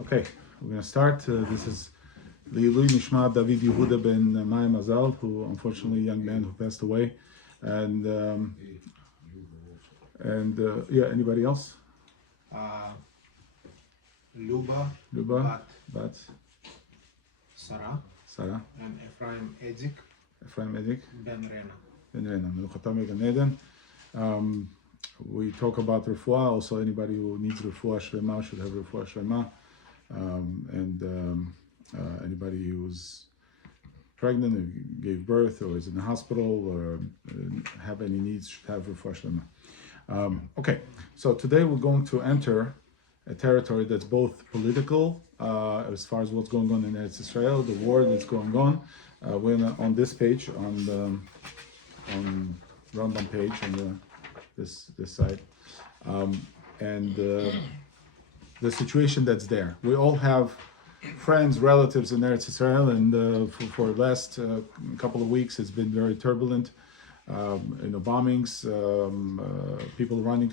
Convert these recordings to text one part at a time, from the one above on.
Okay, we're going to start. This is Leilui Nishma David Yehuda ben Maya Mazal, who unfortunately, a young man who passed away. And yeah, anybody else? Luba, Luba, Bat, Sarah, Sarah, and Ephraim Edzik Edik, Ben Rena. Ben Rena, Menuchatam Gan Eden. We talk about refuah. Also, anybody who needs refuah shlema should have refuah shlema. Anybody who's pregnant or gave birth or is in the hospital or have any needs should have refuah shlema. Okay, so today we're going to enter a territory that's both political, as far as what's going on in Eretz Israel, the war that's going on. We're on this page, on Rambam page, on this side, and the situation that's there. We all have friends, relatives in Eretz Israel, and for the last couple of weeks, it's been very turbulent. Bombings, people running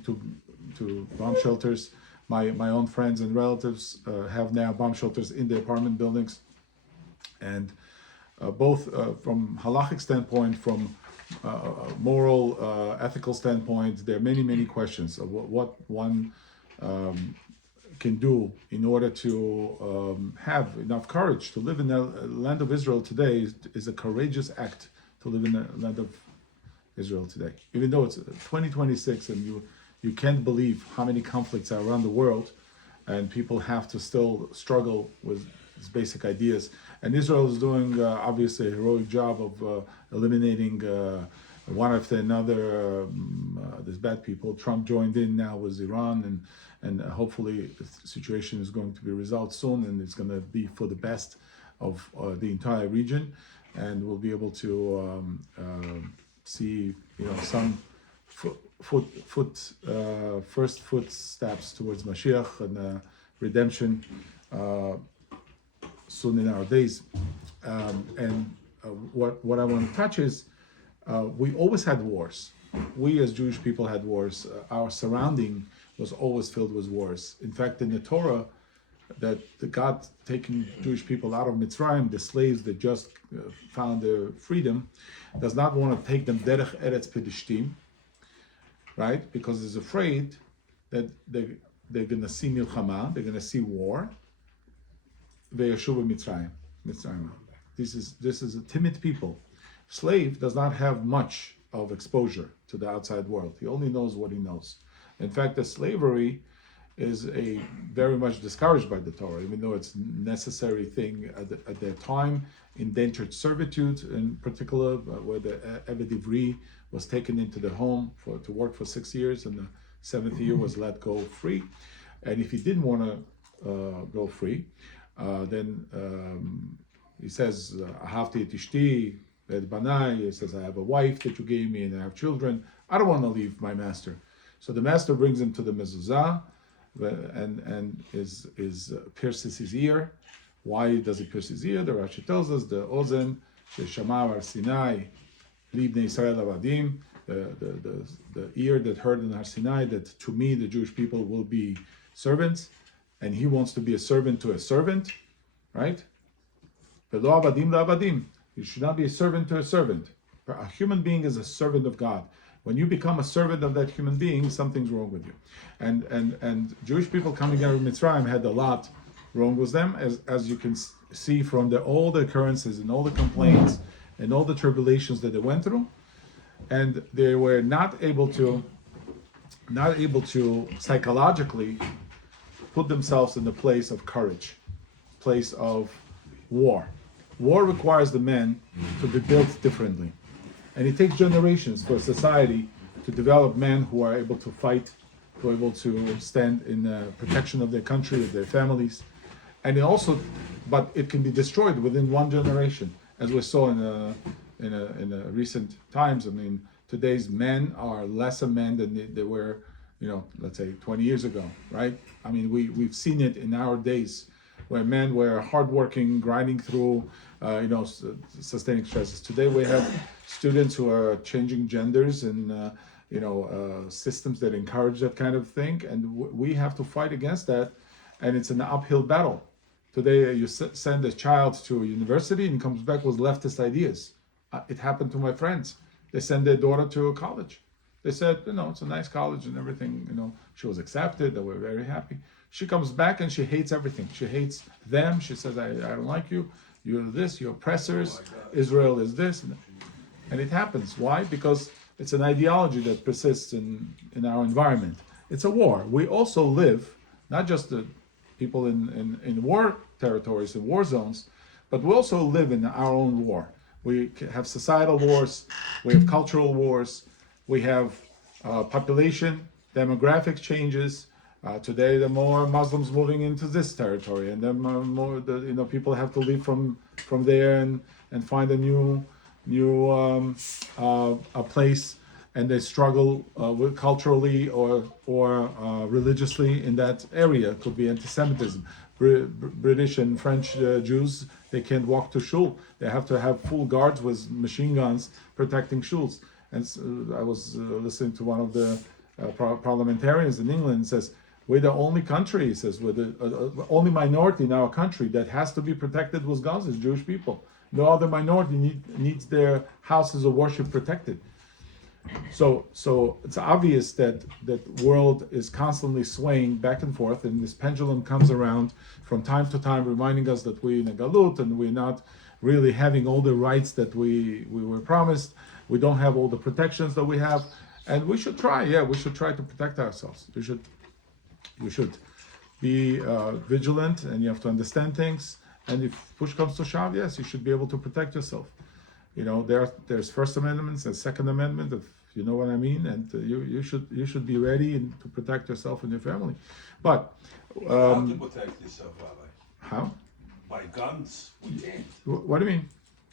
to bomb shelters. My own friends and relatives have now bomb shelters in the apartment buildings, and both from halachic standpoint, from moral, ethical standpoint, there are many questions of what one can do in order to have enough courage to live in the land of Israel today. Is a courageous act to live in the land of Israel today, even though it's 2026 and you can't believe how many conflicts are around the world, and people have to still struggle with these basic ideas. And Israel is doing obviously a heroic job of eliminating one after another these bad people. Trump joined in now with Iran, and hopefully the situation is going to be resolved soon, and it's going to be for the best of the entire region, and we'll be able to see some first footsteps towards Mashiach and redemption soon in our days. What I want to touch is we always had wars. We as Jewish people had wars. Our surrounding was always filled with wars. In fact, in the Torah, that the God taking Jewish people out of Mitzrayim, the slaves that just found their freedom, does not want to take them derech eretz pedishtim, right? Because he's afraid that they're going to see milchama, they're going to see war. Ve'yashuva Mitzrayim. This is a timid people. Slave does not have much of exposure to the outside world. He only knows what he knows. In fact, the slavery is a very much discouraged by the Torah, even though it's a necessary thing at that time. Indentured servitude, in particular, where the Eved Ivri was taken into the home to work for 6 years, and the 7th year was let go free. And if he didn't want to go free, then he says, "Ahavti et ishti et banai." He says, "I have a wife that you gave me, and I have children. I don't want to leave my master." So the master brings him to the mezuzah, and pierces his ear. Why does he pierce his ear? The Rashi tells us the ozen sheshama Har Sinai libnei Israel avadim, the ear that heard in Har Sinai that to me the Jewish people will be servants, and he wants to be a servant to a servant, right? Velo avadim la'avadim. You should not be a servant to a servant. A human being is a servant of God. When you become a servant of that human being, something's wrong with you. And Jewish people coming out of Mitzrayim had a lot wrong with them, as you can see from all the occurrences and all the complaints and all the tribulations that they went through. And they were not able to psychologically put themselves in the place of courage, place of war. War requires the men to be built differently. And it takes generations for a society to develop men who are able to fight, who are able to stand in the protection of their country, of their families. And but it can be destroyed within one generation, as we saw in recent times. I mean, today's men are lesser men than they were, let's say 20 years ago, right? I mean, we've seen it in our days, where men were hardworking, grinding through, sustaining stresses. Today we have students who are changing genders and systems that encourage that kind of thing, and we have to fight against that and it's an uphill battle. Today, you send a child to a university and comes back with leftist ideas. It happened to my friends. They send their daughter to a college. They said, it's a nice college and everything. She was accepted. They were very happy. She comes back and she hates everything. She hates them. She says, I don't like you. You're this. You're oppressors. Israel is this. And it happens. Why? Because it's an ideology that persists in our environment. It's a war. We also live, not just the people in war territories, in war zones, but we also live in our own war. We have societal wars, we have cultural wars, we have population, demographic changes. Today, the more Muslims moving into this territory, and then more, people have to leave from there and find a new a place, and they struggle with culturally or religiously in that area. It could be anti-Semitism. British and French Jews, they can't walk to shul. They have to have full guards with machine guns protecting shuls. And I was listening to one of the parliamentarians in England, and says, we're the only country, he says, we're the only minority in our country that has to be protected with guns is Jewish people. No other minority needs their houses of worship protected. So it's obvious that the world is constantly swaying back and forth, and this pendulum comes around from time to time, reminding us that we're in a galut and we're not really having all the rights that we were promised. We don't have all the protections that we have, and we should try. Yeah, we should try to protect ourselves. We should be vigilant, and you have to understand things. And if push comes to shove, yes, you should be able to protect yourself. There's First Amendments and Second Amendment, if you know what I mean, and you should be ready to protect yourself and your family. But how to protect yourself, Rabbi? How? By guns? We can't. What do you mean?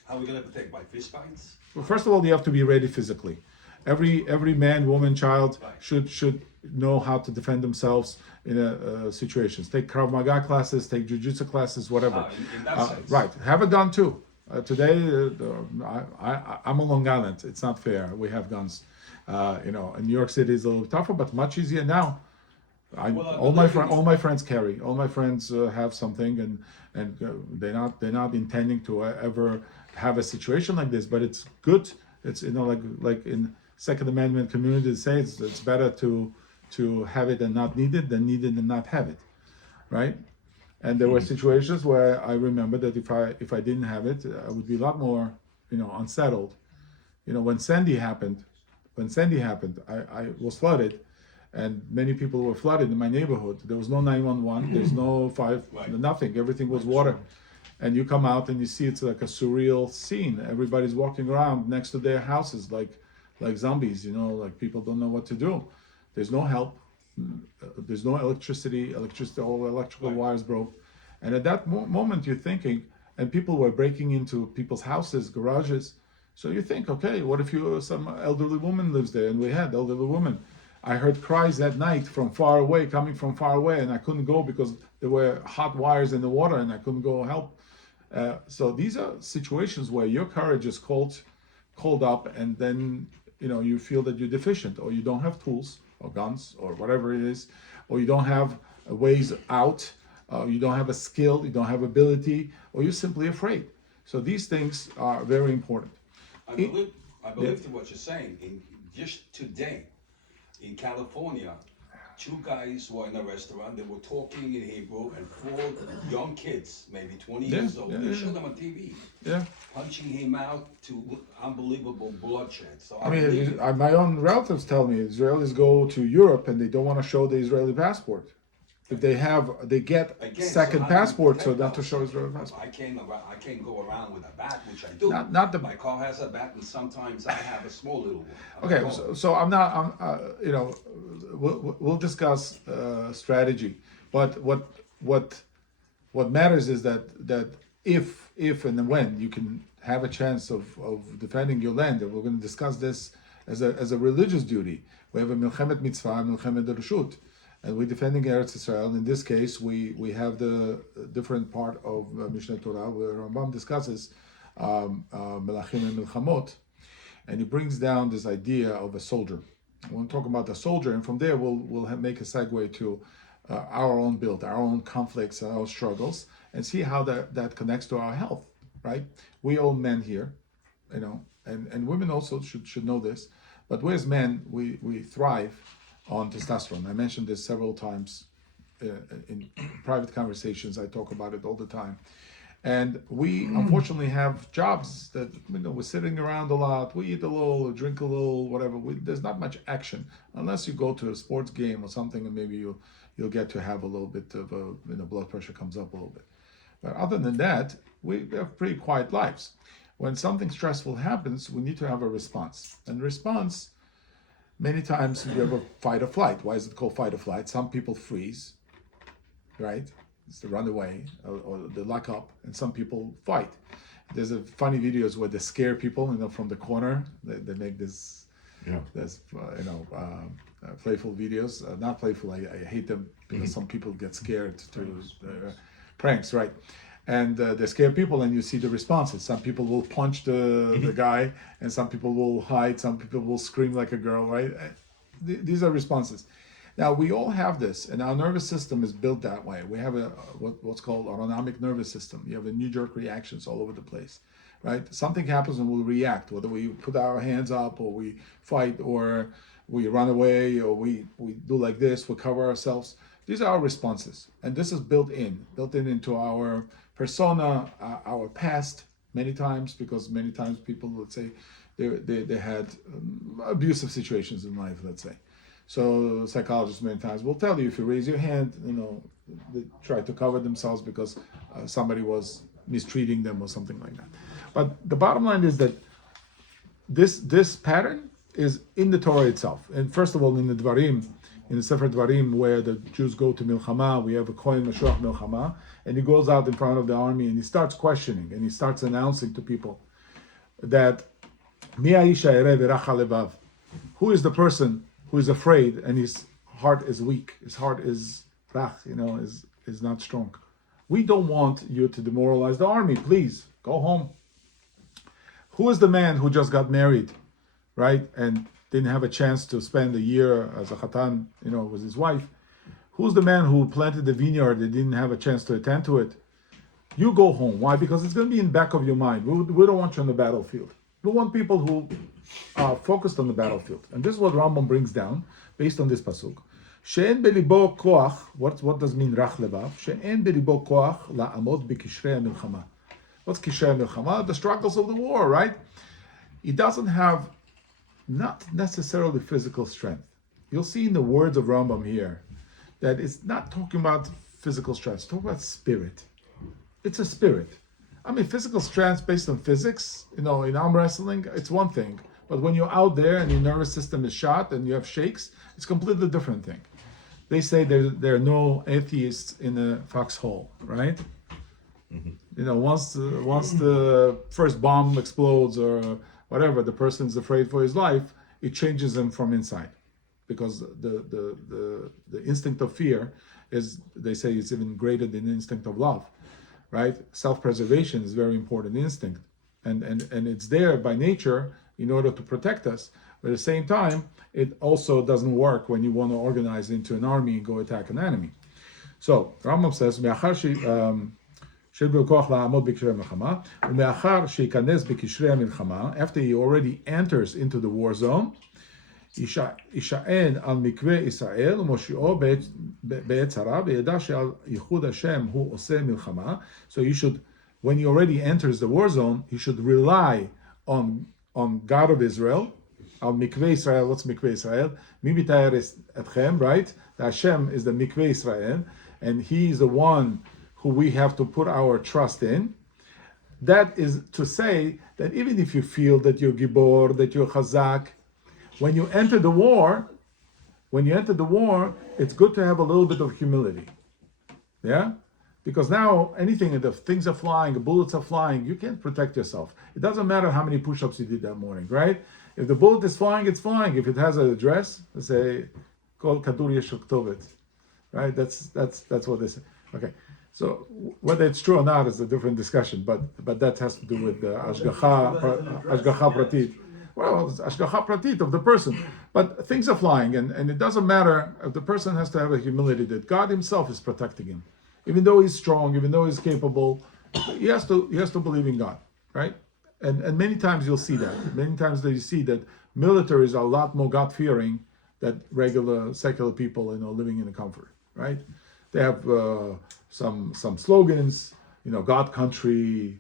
How are we going to protect? By fist fights? Well, first of all, you have to be ready physically. Every man, woman, child should know how to defend themselves in situations. Take Krav Maga classes, take Jiu-Jitsu classes, whatever. In that sense. Right. Have a gun too. Today, I'm a Long Island. It's not fair. We have guns. In New York City is a little tougher, but much easier now. All my friends carry. All my friends have something, and they're not intending to ever have a situation like this. But it's good. It's like in Second Amendment community say it's better to have it and not need it than need it and not have it, right? And there were situations where I remember that if I didn't have it, I would be a lot more, unsettled. When Sandy happened, I was flooded, and many people were flooded in my neighborhood. There was no 911, there's no nothing. Everything was water. And you come out and you see it's like a surreal scene. Everybody's walking around next to their houses like zombies, like people don't know what to do. There's no help. There's no electricity, all electrical wires broke. And at that moment you're thinking, and people were breaking into people's houses, garages. So you think, okay, what if some elderly woman lives there? And we had elderly women. I heard cries that night coming from far away, and I couldn't go because there were hot wires in the water and I couldn't go help. So these are situations where your courage is called up, and then you feel that you're deficient, or you don't have tools or guns or whatever it is, or you don't have ways out, you don't have a skill, you don't have ability, or you're simply afraid. So these things are very important. I believe to what you're saying. Just today in California, two guys were in a restaurant. They were talking in Hebrew, and four young kids, maybe 20 years old, they showed them on TV, punching him out to unbelievable bloodshed. So my own relatives tell me Israelis go to Europe and they don't want to show the Israeli passport. If they get second passport, so not to show Israeli passport. I can't go around with a bat, which I do. My car has a bat, and sometimes I have a small little one. Okay, so we'll discuss strategy, but what matters is that if and when you can have a chance of defending your land, and we're going to discuss this as a religious duty. We have a milchemet mitzvah, milchemet reshut. And we're defending Eretz Israel. In this case, we have the different part of Mishneh Torah where Rambam discusses Melachim and Milchamot, and he brings down this idea of a soldier. I want to talk about the soldier, and from there we'll make a segue to our own build, our own conflicts, our struggles, and see how that connects to our health, right? We all men here, and women also should know this, but we as men, we thrive on testosterone. I mentioned this several times in private conversations. I talk about it all the time. And we unfortunately have jobs that we're sitting around a lot. We eat a little, drink a little, whatever. There's not much action unless you go to a sports game or something, and maybe you'll get to have a little bit of blood pressure comes up a little bit. But other than that, we have pretty quiet lives. When something stressful happens, we need to have a response. And response, many times you have a fight or flight. Why is it called fight or flight? Some people freeze, right? It's to run away or they lock up, and some people fight. There's a funny videos where they scare people, from the corner. They make this, playful videos. Not playful. I hate them because some people get scared to pranks, right? And they scare people, and you see the responses. Some people will punch the guy, and some people will hide. Some people will scream like a girl, right? These are responses. Now, we all have this, and our nervous system is built that way. We have what's called autonomic nervous system. You have a knee-jerk reactions all over the place, right? Something happens and we'll react, whether we put our hands up or we fight or we run away or we do like this, we cover ourselves. These are our responses, and this is built into our persona, our past, many times, because many times people, let's say, they had abusive situations in life, let's say. So psychologists many times will tell you, if you raise your hand, they try to cover themselves because somebody was mistreating them or something like that. But the bottom line is that this pattern is in the Torah itself. And first of all, in the Dvarim, in the Sefer Dvarim, where the Jews go to Milchama, we have a Kohen Mashuach Milchama, and he goes out in front of the army and he starts questioning and he starts announcing to people that Mi ha'isha ereh v'rach halevav. Who is the person who is afraid and his heart is weak, his heart is rach, is not strong. We don't want you to demoralize the army. Please go home. Who is the man who just got married, right, and didn't have a chance to spend a year as a chatan, with his wife? Who's the man who planted the vineyard and didn't have a chance to attend to it? You go home. Why? Because it's going to be in the back of your mind. We don't want you on the battlefield. We want people who are focused on the battlefield. And this is what Rambam brings down based on this pasuk. She'en belibo koach, what does mean rach levav? She'en belibo koach la'amod b'kishrei milchama. What's kishrei milchama? The struggles of the war, right? He doesn't have not necessarily physical strength. You'll see in the words of Rambam here that it's not talking about physical strength, it's talking about spirit. It's a spirit. I mean, physical strength based on physics, in arm wrestling, it's one thing. But when you're out there and your nervous system is shot and you have shakes, it's a completely different thing. They say there are no atheists in a foxhole, right? Mm-hmm. Once the first bomb explodes or whatever, the person's afraid for his life, it changes him from inside. Because the instinct of fear is, they say, it's even greater than the instinct of love. Right? Self-preservation is a very important instinct, and it's there by nature in order to protect us. But at the same time, it also doesn't work when you want to organize into an army and go attack an enemy. So Rambam says, after he already enters into the war zone, יישען על מקווה ישראל ומושיעו בעת צרה וידע שעל ייחוד השם הוא עושה מלחמה. So you should, when he already enters the war zone, he should rely on God of Israel. על מקווה ישראל, what's מקווה ישראל? מי מתאר אתכם, right? The Hashem is the מקווה ישראל, and he is the one who we have to put our trust in. That is to say that even if you feel that you're gibor, that you're chazak, when you enter the war, it's good to have a little bit of humility. Yeah? Because now anything, if things are flying, the bullets are flying, you can't protect yourself. It doesn't matter how many push-ups you did that morning, right? If the bullet is flying, it's flying. If it has an address, let's say, called Kadur Yeshuk Tovet. Right? That's what they say. Okay. So whether it's true or not is a different discussion, but that has to do with the Ashgacha Pratit. Well, it's Ashgacha Pratit of the person. But things are flying, and it doesn't matter if the person has to have a humility that God Himself is protecting him, even though he's strong, even though he's capable. He has to believe in God, right? And many times you'll see that. Many times that you see that militaries are a lot more God fearing than regular secular people, living in the comfort, right? They have some slogans, God, country.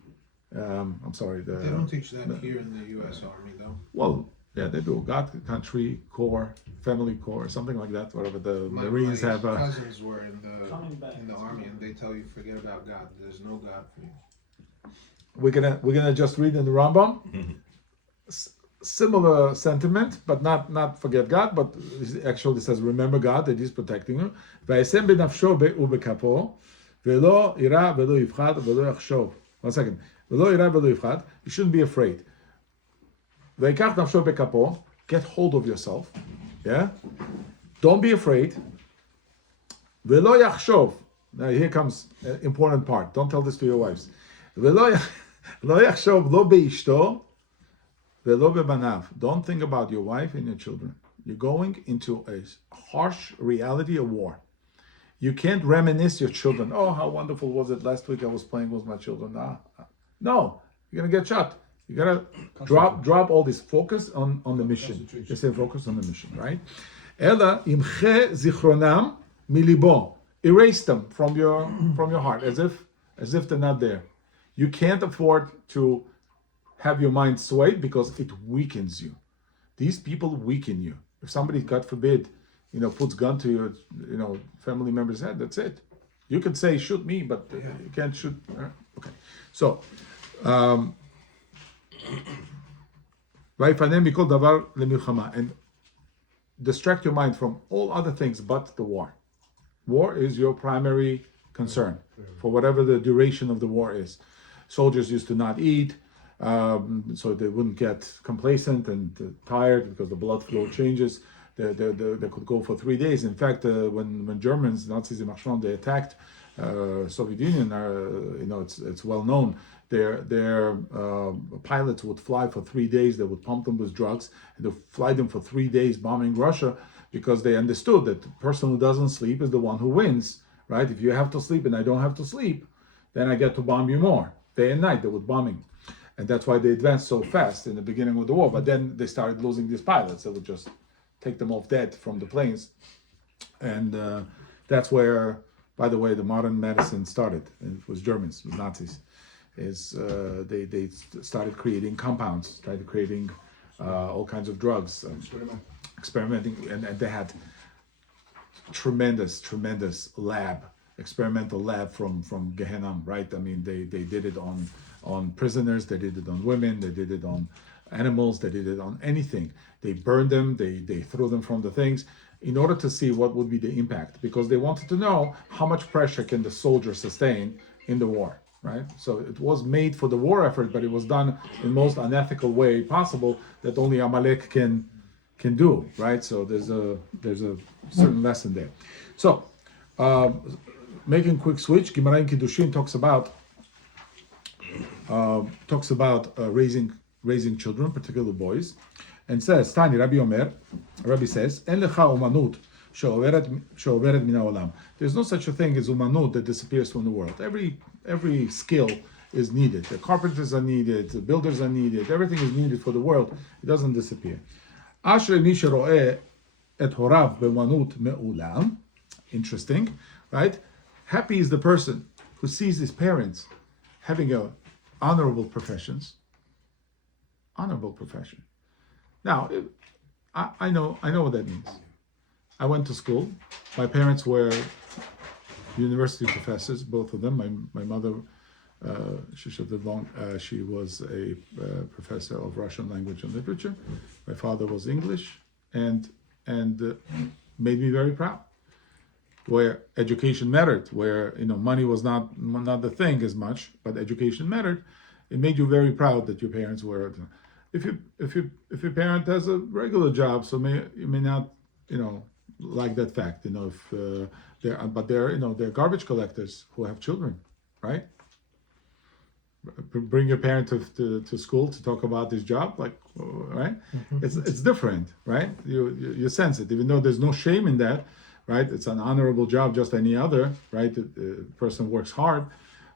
I'm sorry. They don't teach that here in the U.S. Army, though. Well, yeah, they do. God, country, core, family core, something like that. Whatever the Marines my have. cousins were in the army, and they tell you forget about God. There's no God for you. We're gonna just read in the Rambam. Similar sentiment, but not forget God, but it actually says remember God that He's protecting you. וישם בנפשו ובכפו, ולא יירא ולא יפחד ולא יחשוב. 1 second. ולא יירא ולא יפחד. You shouldn't be afraid. ויקח נפשו בכפו. Get hold of yourself. Yeah. Don't be afraid. ולא יחשוב. Now here comes an important part. Don't tell this to your wives. ולא יחשוב לא באשתו. Don't think about your wife and your children. You're going into a harsh reality of war. You can't reminisce your children. Oh, how wonderful was it last week I was playing with my children. No, you're going to get shot. You got to drop all this. Focus on the mission. They say focus on the mission, right? Ela imche zichronam milibo. Erase them from your heart as if they're not there. You can't afford to have your mind swayed because it weakens you. These people weaken you. If somebody, God forbid, puts gun to your, family member's head, that's it. You can say, shoot me, but you can't shoot. Okay. So, and distract your mind from all other things but the war. War is your primary concern for whatever the duration of the war is. Soldiers used to not eat, so they wouldn't get complacent and tired because the blood flow changes. They could go for 3 days. In fact, when Germans, Nazis in Machon, they attacked Soviet Union, it's well known. Their pilots would fly for 3 days. They would pump them with drugs, and they'd fly them for 3 days bombing Russia because they understood that the person who doesn't sleep is the one who wins, right? If you have to sleep and I don't have to sleep, then I get to bomb you more. Day and night, they would bombing. And that's why they advanced so fast in the beginning of the war. But then they started losing these pilots. They would just take them off dead from the planes. And that's where, by the way, the modern medicine started. It was Germans, it was Nazis. They started creating compounds, started creating all kinds of drugs, experimenting, and they had tremendous experimental lab from Gehenna, right? I mean, they did it on prisoners, they did it on women, they did it on animals, they did it on anything. They burned them, they threw them from the things in order to see what would be the impact, because they wanted to know how much pressure can the soldier sustain in the war, right? So it was made for the war effort, but it was done in the most unethical way possible that only Amalek can do, right? So there's a certain lesson there. So making quick switch, Gemara in Kiddushin talks about raising children, particularly boys, and says, Tani Rabbi says, En lecha umanut she'overet min ha'olam. There's no such a thing as umanut that disappears from the world. Every skill is needed. The carpenters are needed, the builders are needed, everything is needed for the world. It doesn't disappear. Ashrei mi shero'eh et horav be'umanut me'ulam. Interesting, right? Happy is the person who sees his parents having honorable profession. Now, I know what that means. I went to school. My parents were university professors, both of them. My mother, she should live long. She was a professor of Russian language and literature. My father was English, and made me very proud. Where education mattered, where money was not the thing as much, but education mattered. It made you very proud that your parents were. If your parent has a regular job, so you may not like that fact. If they're garbage collectors who have children, right? bring your parent to school to talk about this job, like, right? It's different, right? You sense it, even though there's no shame in that, right? It's an honorable job, just any other, right? The person works hard,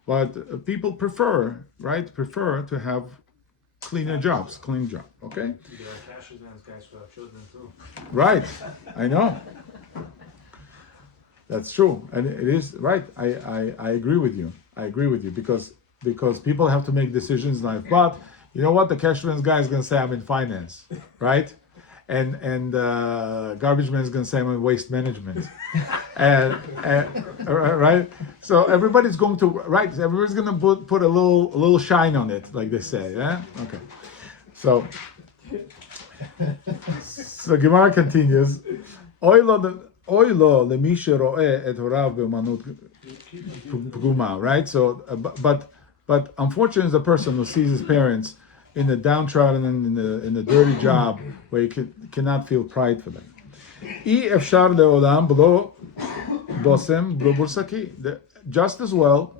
but people prefer to have clean job, okay? Guys who have children too. Right, I know. That's true, and it is right. I agree with you. I agree with you because people have to make decisions in life. But you know what? The cash man's guy is going to say I'm in finance, right? And garbage man is going to say I'm in waste management, and right. So everybody's going to Everybody's going to put a little shine on it, like they say. Yeah. Okay. So Gemara continues. Right? So, but unfortunately, the person who sees his parents in the downtrodden and in the dirty job where he cannot feel pride for them. Just as well,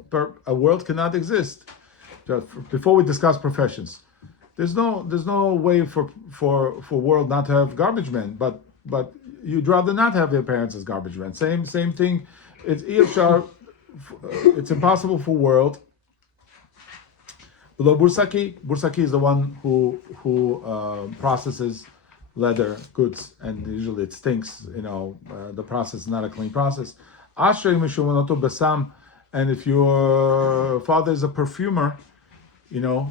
a world cannot exist. Before we discuss professions, there's no way for world not to have garbage men, but you'd rather not have your parents as garbage men. Same thing. It's impossible for world. Below Bursaki is the one who processes leather goods, and usually it stinks. The process is not a clean process. Ashrei mishumonoto besam, and if your father is a perfumer, in a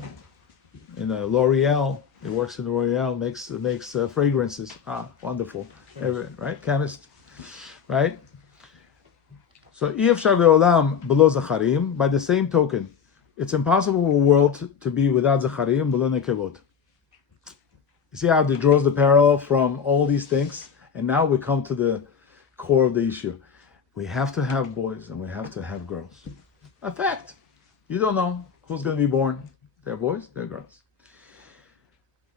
L'Oreal, he works in the L'Oreal, makes fragrances. Wonderful, right? Chemist, right? So Efshar ve'olam below zacharim. By the same token, it's impossible for a world to be without zacharim below nekevot. You see how it draws the parallel from all these things, and now we come to the core of the issue. We have to have boys and we have to have girls. A fact. You don't know who's going to be born. They're boys, they're girls.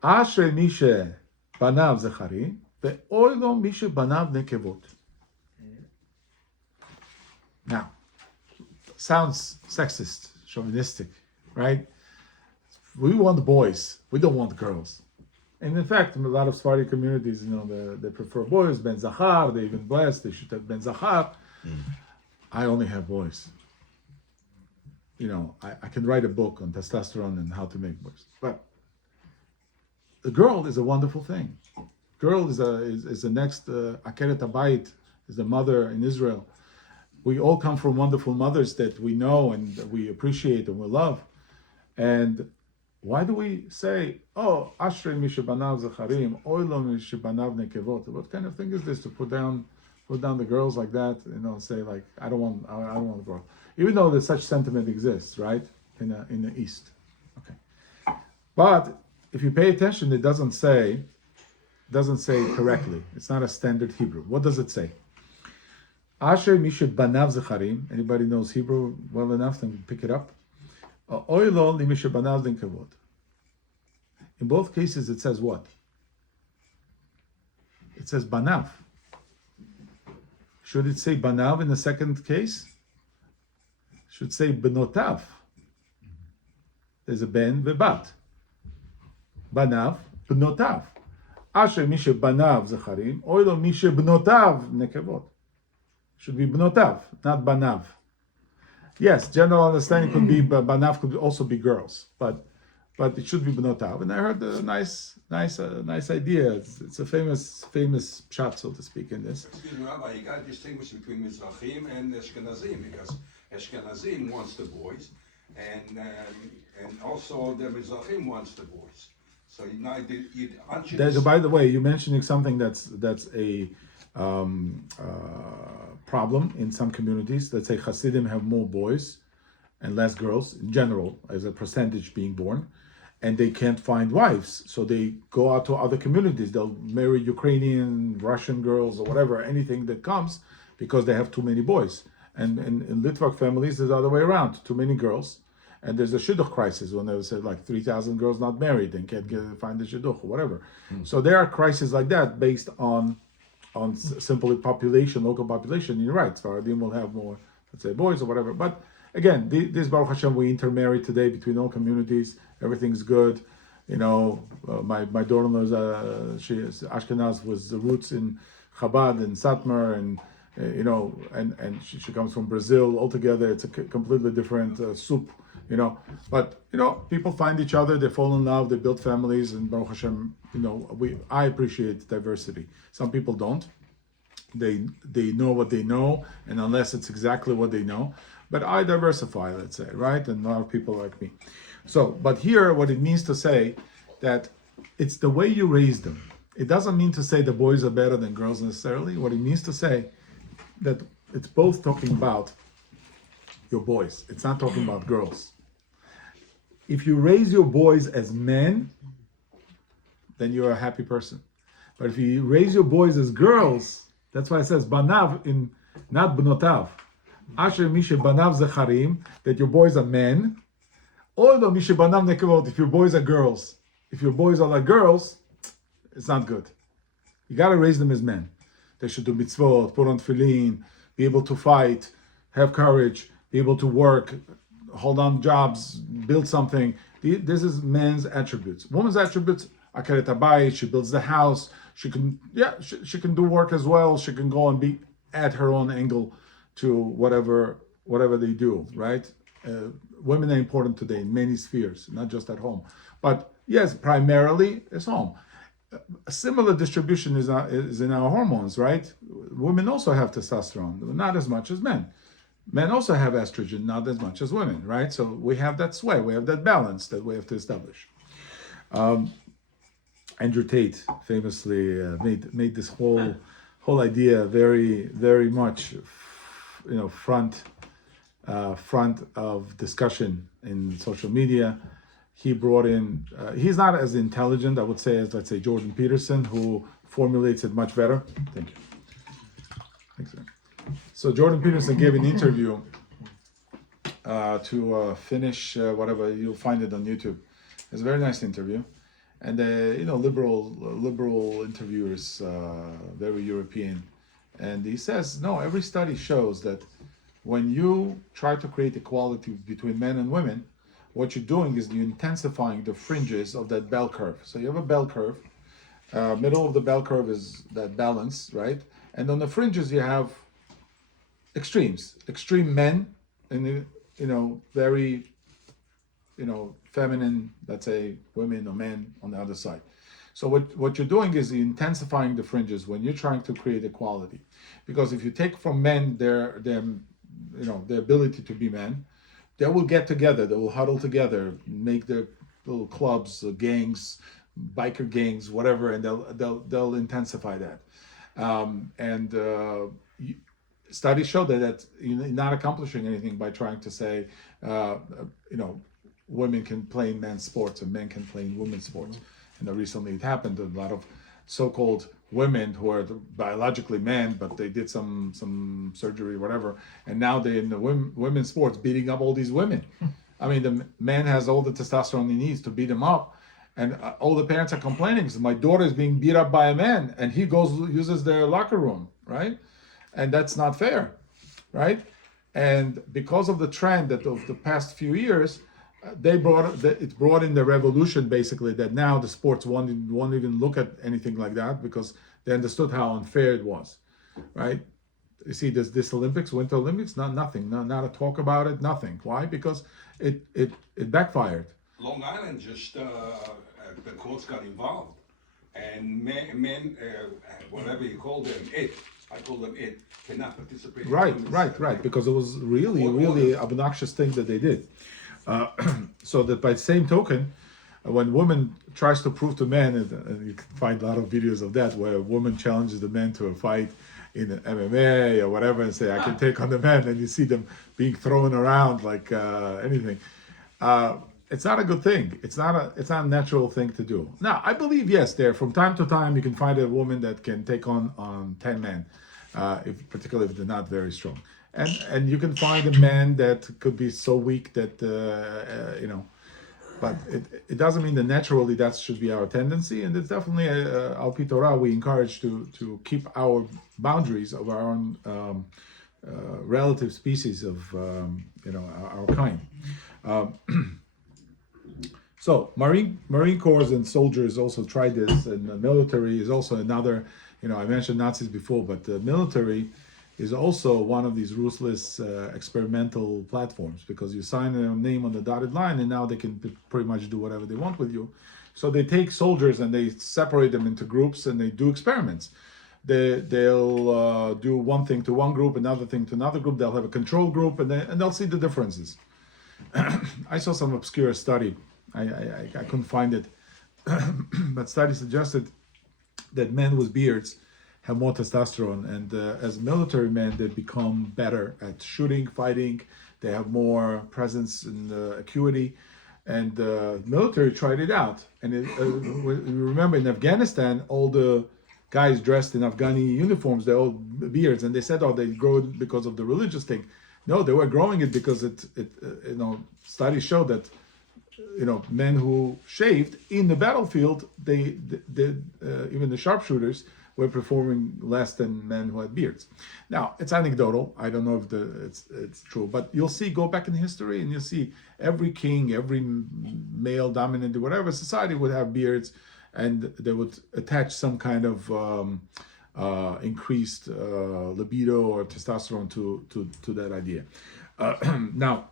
Ashrei mishe banav zacharim ve'oy lo mishe banav nekevot. Now, sounds sexist, chauvinistic, right? We want boys, we don't want girls. And in fact, in a lot of Sephardi communities, they prefer boys, Ben Zachar, they even blessed, they should have Ben Zachar. I only have boys. I can write a book on testosterone and how to make boys. But the girl is a wonderful thing. Girl is the next Akeret Habayit, is the mother in Israel. We all come from wonderful mothers that we know and that we appreciate and we love. And why do we say, Ashrei mishabanav zacharim, oilo mishabanav nekevot? What kind of thing is this to put down the girls like that? Say like I don't want a girl, even though there's such sentiment exists, right? In the East. Okay, but if you pay attention, it doesn't say correctly. It's not a standard Hebrew. What does it say? Asher mishut banav zecharim. Anybody knows Hebrew well enough to pick it up? Oilo li mishut banav dinkavot. In both cases, it says what? It says banav. Should it say banav in the second case? It should say benotav. There's a ben vebat. Banav benotav. Asher mishut banav zecharim. Oilo mishut benotav nekavot. Should be bnotav, not banav. Yes, general understanding could be banav, could also be girls, but it should be bnotav. And I heard a nice idea. It's a famous pshat, so to speak, in this. Excuse me, Rabbi, you got to distinguish between Mizrahim and Ashkenazim, because Ashkenazim wants the boys, and also the Mizrahim wants the boys. So by the way, you're mentioning something that's a problem in some communities. Let's say Hasidim have more boys and less girls in general, as a percentage being born, and they can't find wives, so they go out to other communities. They'll marry Ukrainian, Russian girls, or whatever, anything that comes, because they have too many boys. And in Litvak families, it's the other way around, too many girls. And there's a shidduch crisis when they say like 3,000 girls not married and can't find the shidduch or whatever. So there are crises like that based on simply local population. You're right, Sfaradim will have more, let's say, boys or whatever. But again, this Baruch Hashem, we intermarry today between all communities. Everything's good. My daughter-in-law, she is Ashkenaz, was the roots in Chabad and Satmar, and and she comes from Brazil. Altogether, it's a completely different soup. But people find each other, they fall in love, they build families, and Baruch Hashem, I appreciate diversity. Some people don't. They know what they know, and unless it's exactly what they know, but I diversify, let's say, right? And a lot of people like me. So, but here, what it means to say that it's the way you raise them. It doesn't mean to say the boys are better than girls necessarily. What it means to say that it's both talking about your boys. It's not talking about girls. If you raise your boys as men, then you're a happy person. But if you raise your boys as girls, that's why it says banav in not bnotav. Asher mishe banav zecharim, that your boys are men. Or no mishe banav nekavot, if your boys are girls. If your boys are like girls, it's not good. You got to raise them as men. They should do mitzvot, put on tefillin, be able to fight, have courage, be able to work, hold on jobs, build something. This is men's attributes. Woman's attributes, akeret habayit, she builds the house. She can do work as well. She can go and be at her own angle to whatever they do, right? Women are important today in many spheres, not just at home. But yes, primarily it's home. A similar distribution is in our hormones, right? Women also have testosterone, not as much as men. Men also have estrogen, not as much as women, right? So we have that sway, we have that balance that we have to establish. Andrew Tate famously made this whole idea very, very much, front of discussion in social media. He brought in, he's not as intelligent, I would say, as, let's say, Jordan Peterson, who formulates it much better. Thank you. Thanks, sir. So Jordan Peterson gave an interview to finish whatever, you'll find it on YouTube. It's a very nice interview. And liberal interviewers, very European. And he says, no, every study shows that when you try to create equality between men and women, what you're doing is you're intensifying the fringes of that bell curve. So you have a bell curve. Middle of the bell curve is that balance, right? And on the fringes you have extremes. Extreme men, and very, feminine, let's say, women or men on the other side. So what you're doing is you're intensifying the fringes when you're trying to create equality. Because if you take from men their ability to be men, they will get together, they will huddle together, make their little clubs, gangs, biker gangs, whatever, and they'll intensify that. Studies show that you're not accomplishing anything by trying to say, women can play in men's sports and men can play in women's sports. Recently it happened. A lot of so-called women who are biologically men, but they did some surgery, whatever, and now they're in the women's sports beating up all these women. I mean, the man has all the testosterone he needs to beat them up, and all the parents are complaining. So my daughter is being beat up by a man, and he uses their locker room, right? And that's not fair, right? And because of the trend that of the past few years, it brought in the revolution, basically, that now the sports won't even look at anything like that because they understood how unfair it was, right? You see, this Olympics, Winter Olympics, nothing, not a talk about it, nothing. Why? Because it backfired. Long Island just the courts got involved, and men, whatever you call them, I call them cannot participate. Right, because it was really obnoxious thing that they did. So that by the same token, when woman tries to prove to men, and you can find a lot of videos of that, where a woman challenges the men to a fight in MMA or whatever, and say, I can take on the men, and you see them being thrown around like anything. It's not a good thing. It's not a natural thing to do. Now, I believe, yes, from time to time you can find a woman that can take on 10 men, particularly if they're not very strong. And you can find a man that could be so weak that but it doesn't mean that naturally that should be our tendency. And it's definitely Al Pi Torah, we encourage to keep our boundaries of our own relative species of our kind. So Marine Corps and soldiers also tried this, and the military is also another. I mentioned Nazis before, but the military is also one of these ruthless experimental platforms, because you sign a name on the dotted line and now they can pretty much do whatever they want with you. So they take soldiers and they separate them into groups and they do experiments. They'll do one thing to one group, another thing to another group. They'll have a control group and they'll see the differences. I saw some obscure study. I couldn't find it, but study suggested that men with beards have more testosterone, and as military men, they become better at shooting, fighting. They have more presence and acuity, and the military tried it out. And you remember in Afghanistan, all the guys dressed in Afghani uniforms, they all beards, and they said, "Oh, they grow it because of the religious thing." No, they were growing it because studies show that men who shaved in the battlefield, they even the sharpshooters were performing less than men who had beards. Now, it's anecdotal. I don't know if it's true, but you'll see, go back in history and you'll see every king, every male dominant, whatever society would have beards, and they would attach some kind of increased libido or testosterone to that idea. Now,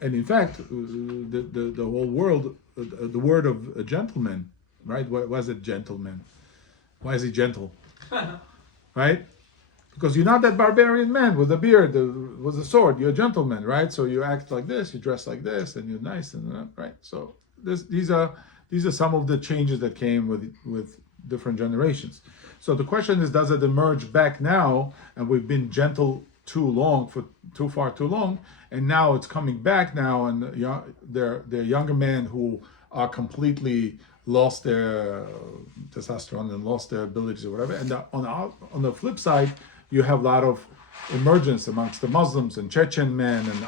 and in fact, the whole world, the word of a gentleman, right? Why is it gentleman? Why is he gentle? Right? Because you're not that barbarian man with a beard, with a sword. You're a gentleman, right? So you act like this, you dress like this, and you're nice, and right. So these are some of the changes that came with different generations. So the question is, does it emerge back now? And we've been gentle too far too long, and now it's coming back now, and they're younger men who are completely lost their testosterone and lost their abilities or whatever. And on the flip side, you have a lot of emergence amongst the Muslims and Chechen men and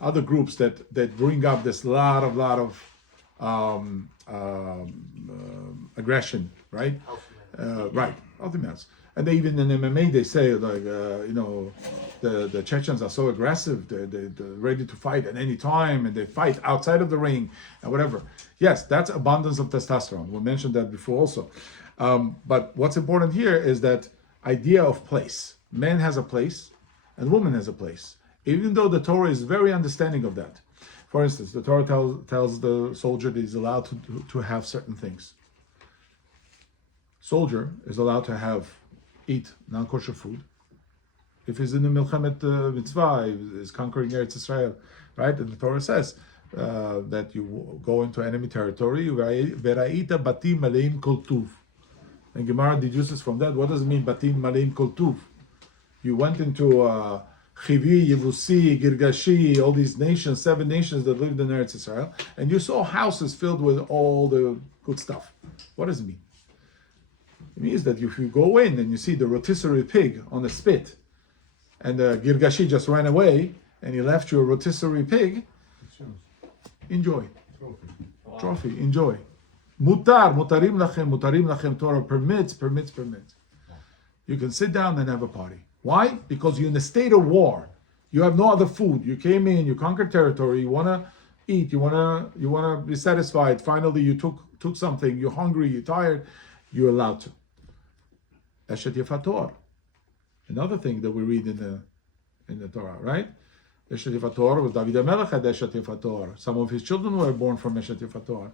other groups that bring up this lot of aggression, right? Right, healthy males. And they, even in MMA, they say the Chechens are so aggressive, they're ready to fight at any time, and they fight outside of the ring and whatever. Yes, that's abundance of testosterone. We mentioned that before also. But what's important here is that idea of place. Man has a place and woman has a place, even though the Torah is very understanding of that. For instance, the Torah tells the soldier that he's allowed to have certain things. Soldier is allowed to eat non-kosher food. If he's in the Milchemet Mitzvah, he's conquering Eretz Israel, right? And the Torah says that you go into enemy territory, V'ra'ita batim maleim kol tuv. And Gemara deduces from that, what does it mean, batim maleim kol tuv? You went into Chivi, Yevusi, Girgashi, all these nations, 7 nations that lived in Eretz Israel, and you saw houses filled with all the good stuff. What does it mean? It means that if you go in and you see the rotisserie pig on the spit, and the Girgashi just ran away, and he left you a rotisserie pig, enjoy. Trophy, enjoy. Mutarim lachem, Torah permits. You can sit down and have a party. Why? Because you're in a state of war. You have no other food. You came in, you conquered territory, you want to eat, you want to be satisfied. Finally, you took something, you're hungry, you're tired, you're allowed to. Eshet Yefator. Another thing that we read in the Torah, right? Eshet Yefator was David HaMelech had Eshet Yefator. Some of his children were born from Eshet Yefator,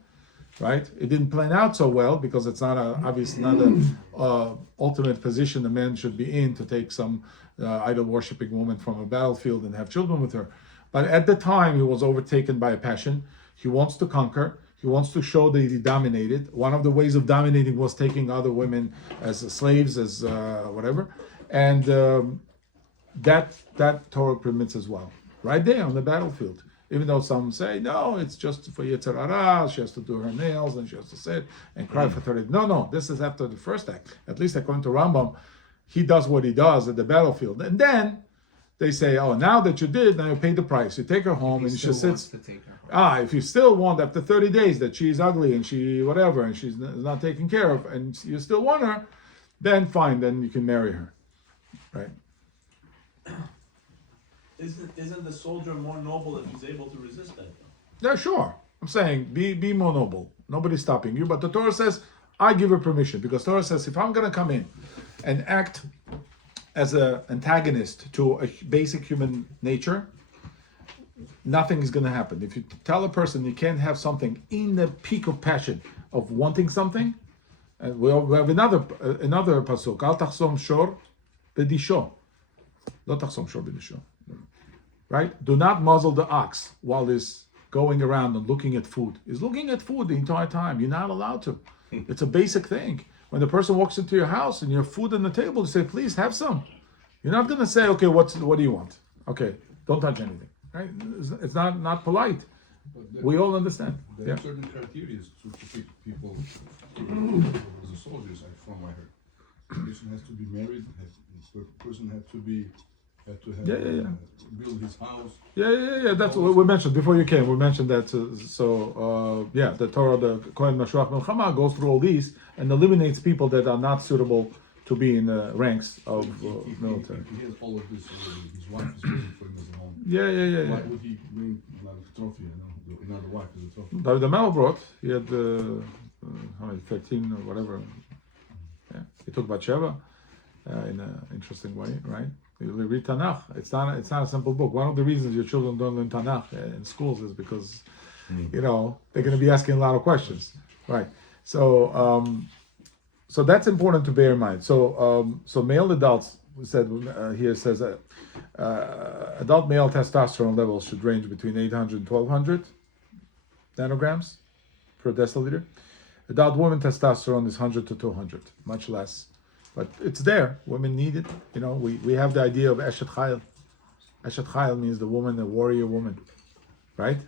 right? It didn't plan out so well because it's not an ultimate position a man should be in to take some idol worshipping woman from a battlefield and have children with her. But at the time, he was overtaken by a passion. He wants to conquer. He wants to show that he dominated. One of the ways of dominating was taking other women as slaves, as whatever. And that Torah permits as well. Right there on the battlefield. Even though some say, no, it's just for Yetzer Hara, she has to do her nails and she has to sit and cry for 30. No, this is after the first act. At least according to Rambam, he does what he does at the battlefield. And then they say, oh, now that you did, now you pay the price. You take her home and she sits. If you still want, after 30 days, that she's ugly and she whatever, and she's not taken care of, and you still want her, then fine, then you can marry her. Right? Isn't the soldier more noble if he's able to resist that? Yeah, sure. I'm saying be more noble. Nobody's stopping you. But the Torah says, I give her permission. Because Torah says, if I'm going to come in and act as an antagonist to a basic human nature, nothing is going to happen. If you tell a person you can't have something in the peak of passion of wanting something, we have another pasuk, Al tachsom shor b'disho. Lo tachsom shor b'disho. Right? Do not muzzle the ox while he's going around and looking at food. He's looking at food the entire time. You're not allowed to. It's a basic thing. When the person walks into your house and you have food on the table, you say, please have some. You're not going to say, okay, what do you want? Okay, don't touch anything. Right? It's not polite. We all understand. There are certain criteria to pick people as a soldier, from what I heard. The person has to be married, the person had to have build his house. Yeah. That's what we mentioned before you came. We mentioned that. The Torah, the Kohen Mashuach Melchama goes through all these and eliminates people that are not suitable to be in the ranks of military. He has all of this already. His wife is waiting for him as a home. Yeah. Why would he bring a trophy? Another wife as a trophy. The Mel brought. He had 13 or whatever. Yeah, he took Bathsheba in an interesting way, right? You read Tanakh. It's not a simple book. One of the reasons your children don't learn Tanakh in schools is because they're going to be asking a lot of questions, right? So that's important to bear in mind. So male adults said here says adult male testosterone levels should range between 800 and 1200 nanograms per deciliter. Adult women testosterone is 100 to 200, much less. But it's there. Women need it. We have the idea of Eshet Chayil. Eshet Chayil means the woman, the warrior woman, right?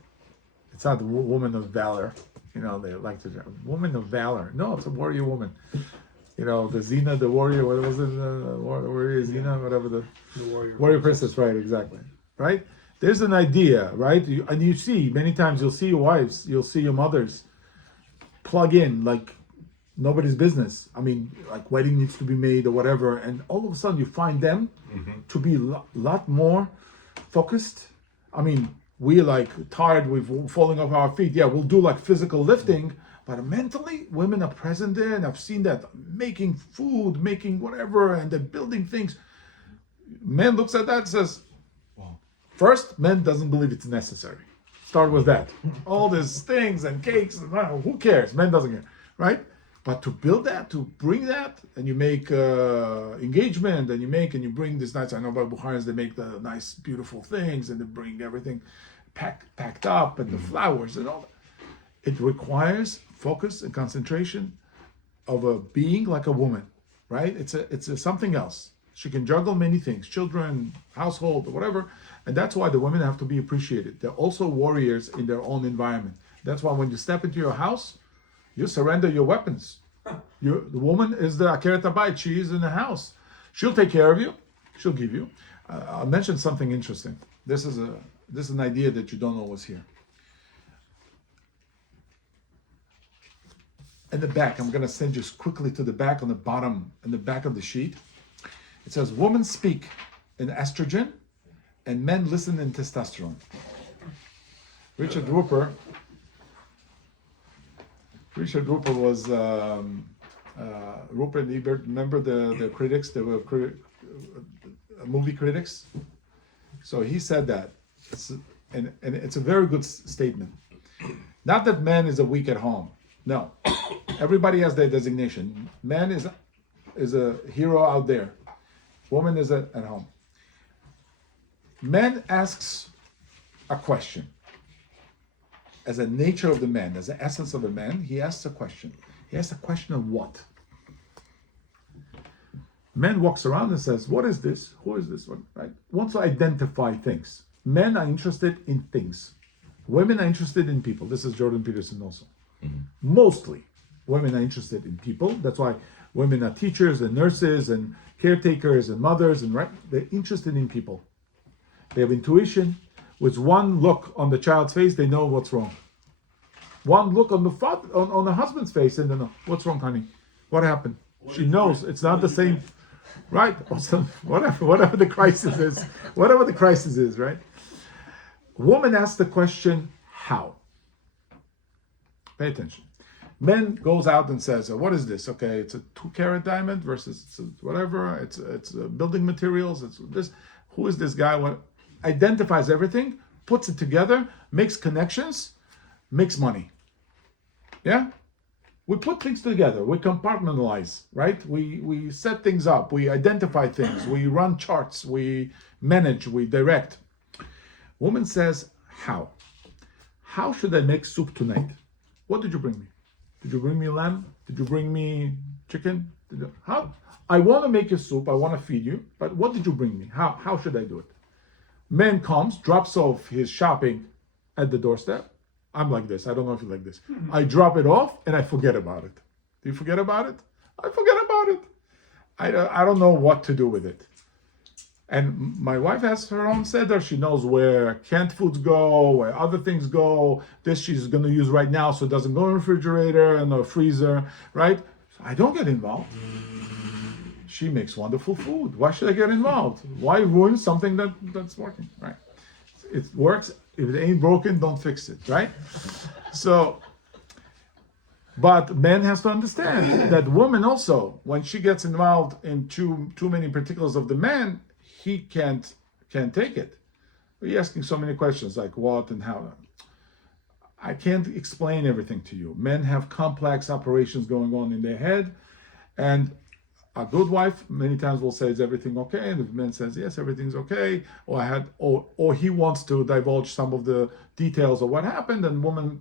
It's not the woman of valor. They like to woman of valor. No, it's a warrior woman. The Zina, the warrior. What was it? Warrior Zina, whatever the warrior princess. Right, exactly. Right. There's an idea, right? And you see many times. You'll see your wives. You'll see your mothers plug in like nobody's business. I mean, like wedding needs to be made or whatever, and all of a sudden you find them to be a lot more focused. I mean, we're like tired, we're falling off our feet. Yeah, we'll do like physical lifting, but mentally, women are present there, and I've seen that making food, making whatever, and they're building things. Men looks at that and says, well, first, men doesn't believe it's necessary. Start with that. All these things and cakes, who cares? Men doesn't care, right? But to build that, to bring that, and you make engagement, and you bring this nice. I know about Bukharis, they make the nice, beautiful things, and they bring everything packed up, and the flowers and all that. It requires focus and concentration of a being like a woman, right? It's something else. She can juggle many things, children, household, whatever, and that's why the women have to be appreciated. They're also warriors in their own environment. That's why when you step into your house, you surrender your weapons. The woman is the Akeret Habayit. She is in the house. She'll take care of you. She'll give you. I'll mention something interesting. This is an idea that you don't always hear. In the back, I'm going to send you quickly to the back on the bottom, in the back of the sheet. It says, women speak in estrogen and men listen in testosterone. Richard Rupert was Rupert and Ebert. Remember the critics? They were movie critics. So he said that, and it's a very good statement. Not that man is a weak at home. No, everybody has their designation. Man is a hero out there. Woman is at home. Man asks a question. As a nature of the man, as the essence of a man, he asks a question. He asks a question of what? Man walks around and says, what is this? Who is this one? Right? Wants to identify things. Men are interested in things. Women are interested in people. This is Jordan Peterson also. Mm-hmm. Mostly, women are interested in people. That's why women are teachers and nurses and caretakers and mothers, and right? They're interested in people. They have intuition. With one look on the child's face, they know what's wrong. One look on the father, on the husband's face, and they know what's wrong, honey. What happened? She knows it's not the same. right? Or whatever the crisis is, right? Woman asks the question, how? Pay attention. Men goes out and says, what is this? Okay, it's a 2-carat diamond versus it's whatever. It's building materials. It's this. Who is this guy? What identifies everything, puts it together, makes connections, makes money. Yeah? We put things together. We compartmentalize, right? We set things up. We identify things. We run charts. We manage. We direct. Woman says, how? How should I make soup tonight? What did you bring me? Did you bring me lamb? Did you bring me chicken? How? I want to make you soup. I want to feed you. But what did you bring me? How should I do it? Man comes, drops off his shopping at the doorstep. I'm like this. I don't know if you're like this. I drop it off and I forget about it. Do you forget about it? I forget about it. I don't know what to do with it. And my wife has her own seder. She knows where canned foods go, where other things go. This she's going to use right now, so it doesn't go in the refrigerator and the freezer, right? So I don't get involved. She makes wonderful food. Why should I get involved? Why ruin something that's working, right? It works. If it ain't broken, don't fix it, right? So, but men has to understand that woman also, when she gets involved in too many particulars of the man, he can't take it. We're asking so many questions like what and how. I can't explain everything to you. Men have complex operations going on in their head, and a good wife many times will say, "Is everything okay?" And if man says, "Yes, everything's okay," or he wants to divulge some of the details of what happened, and woman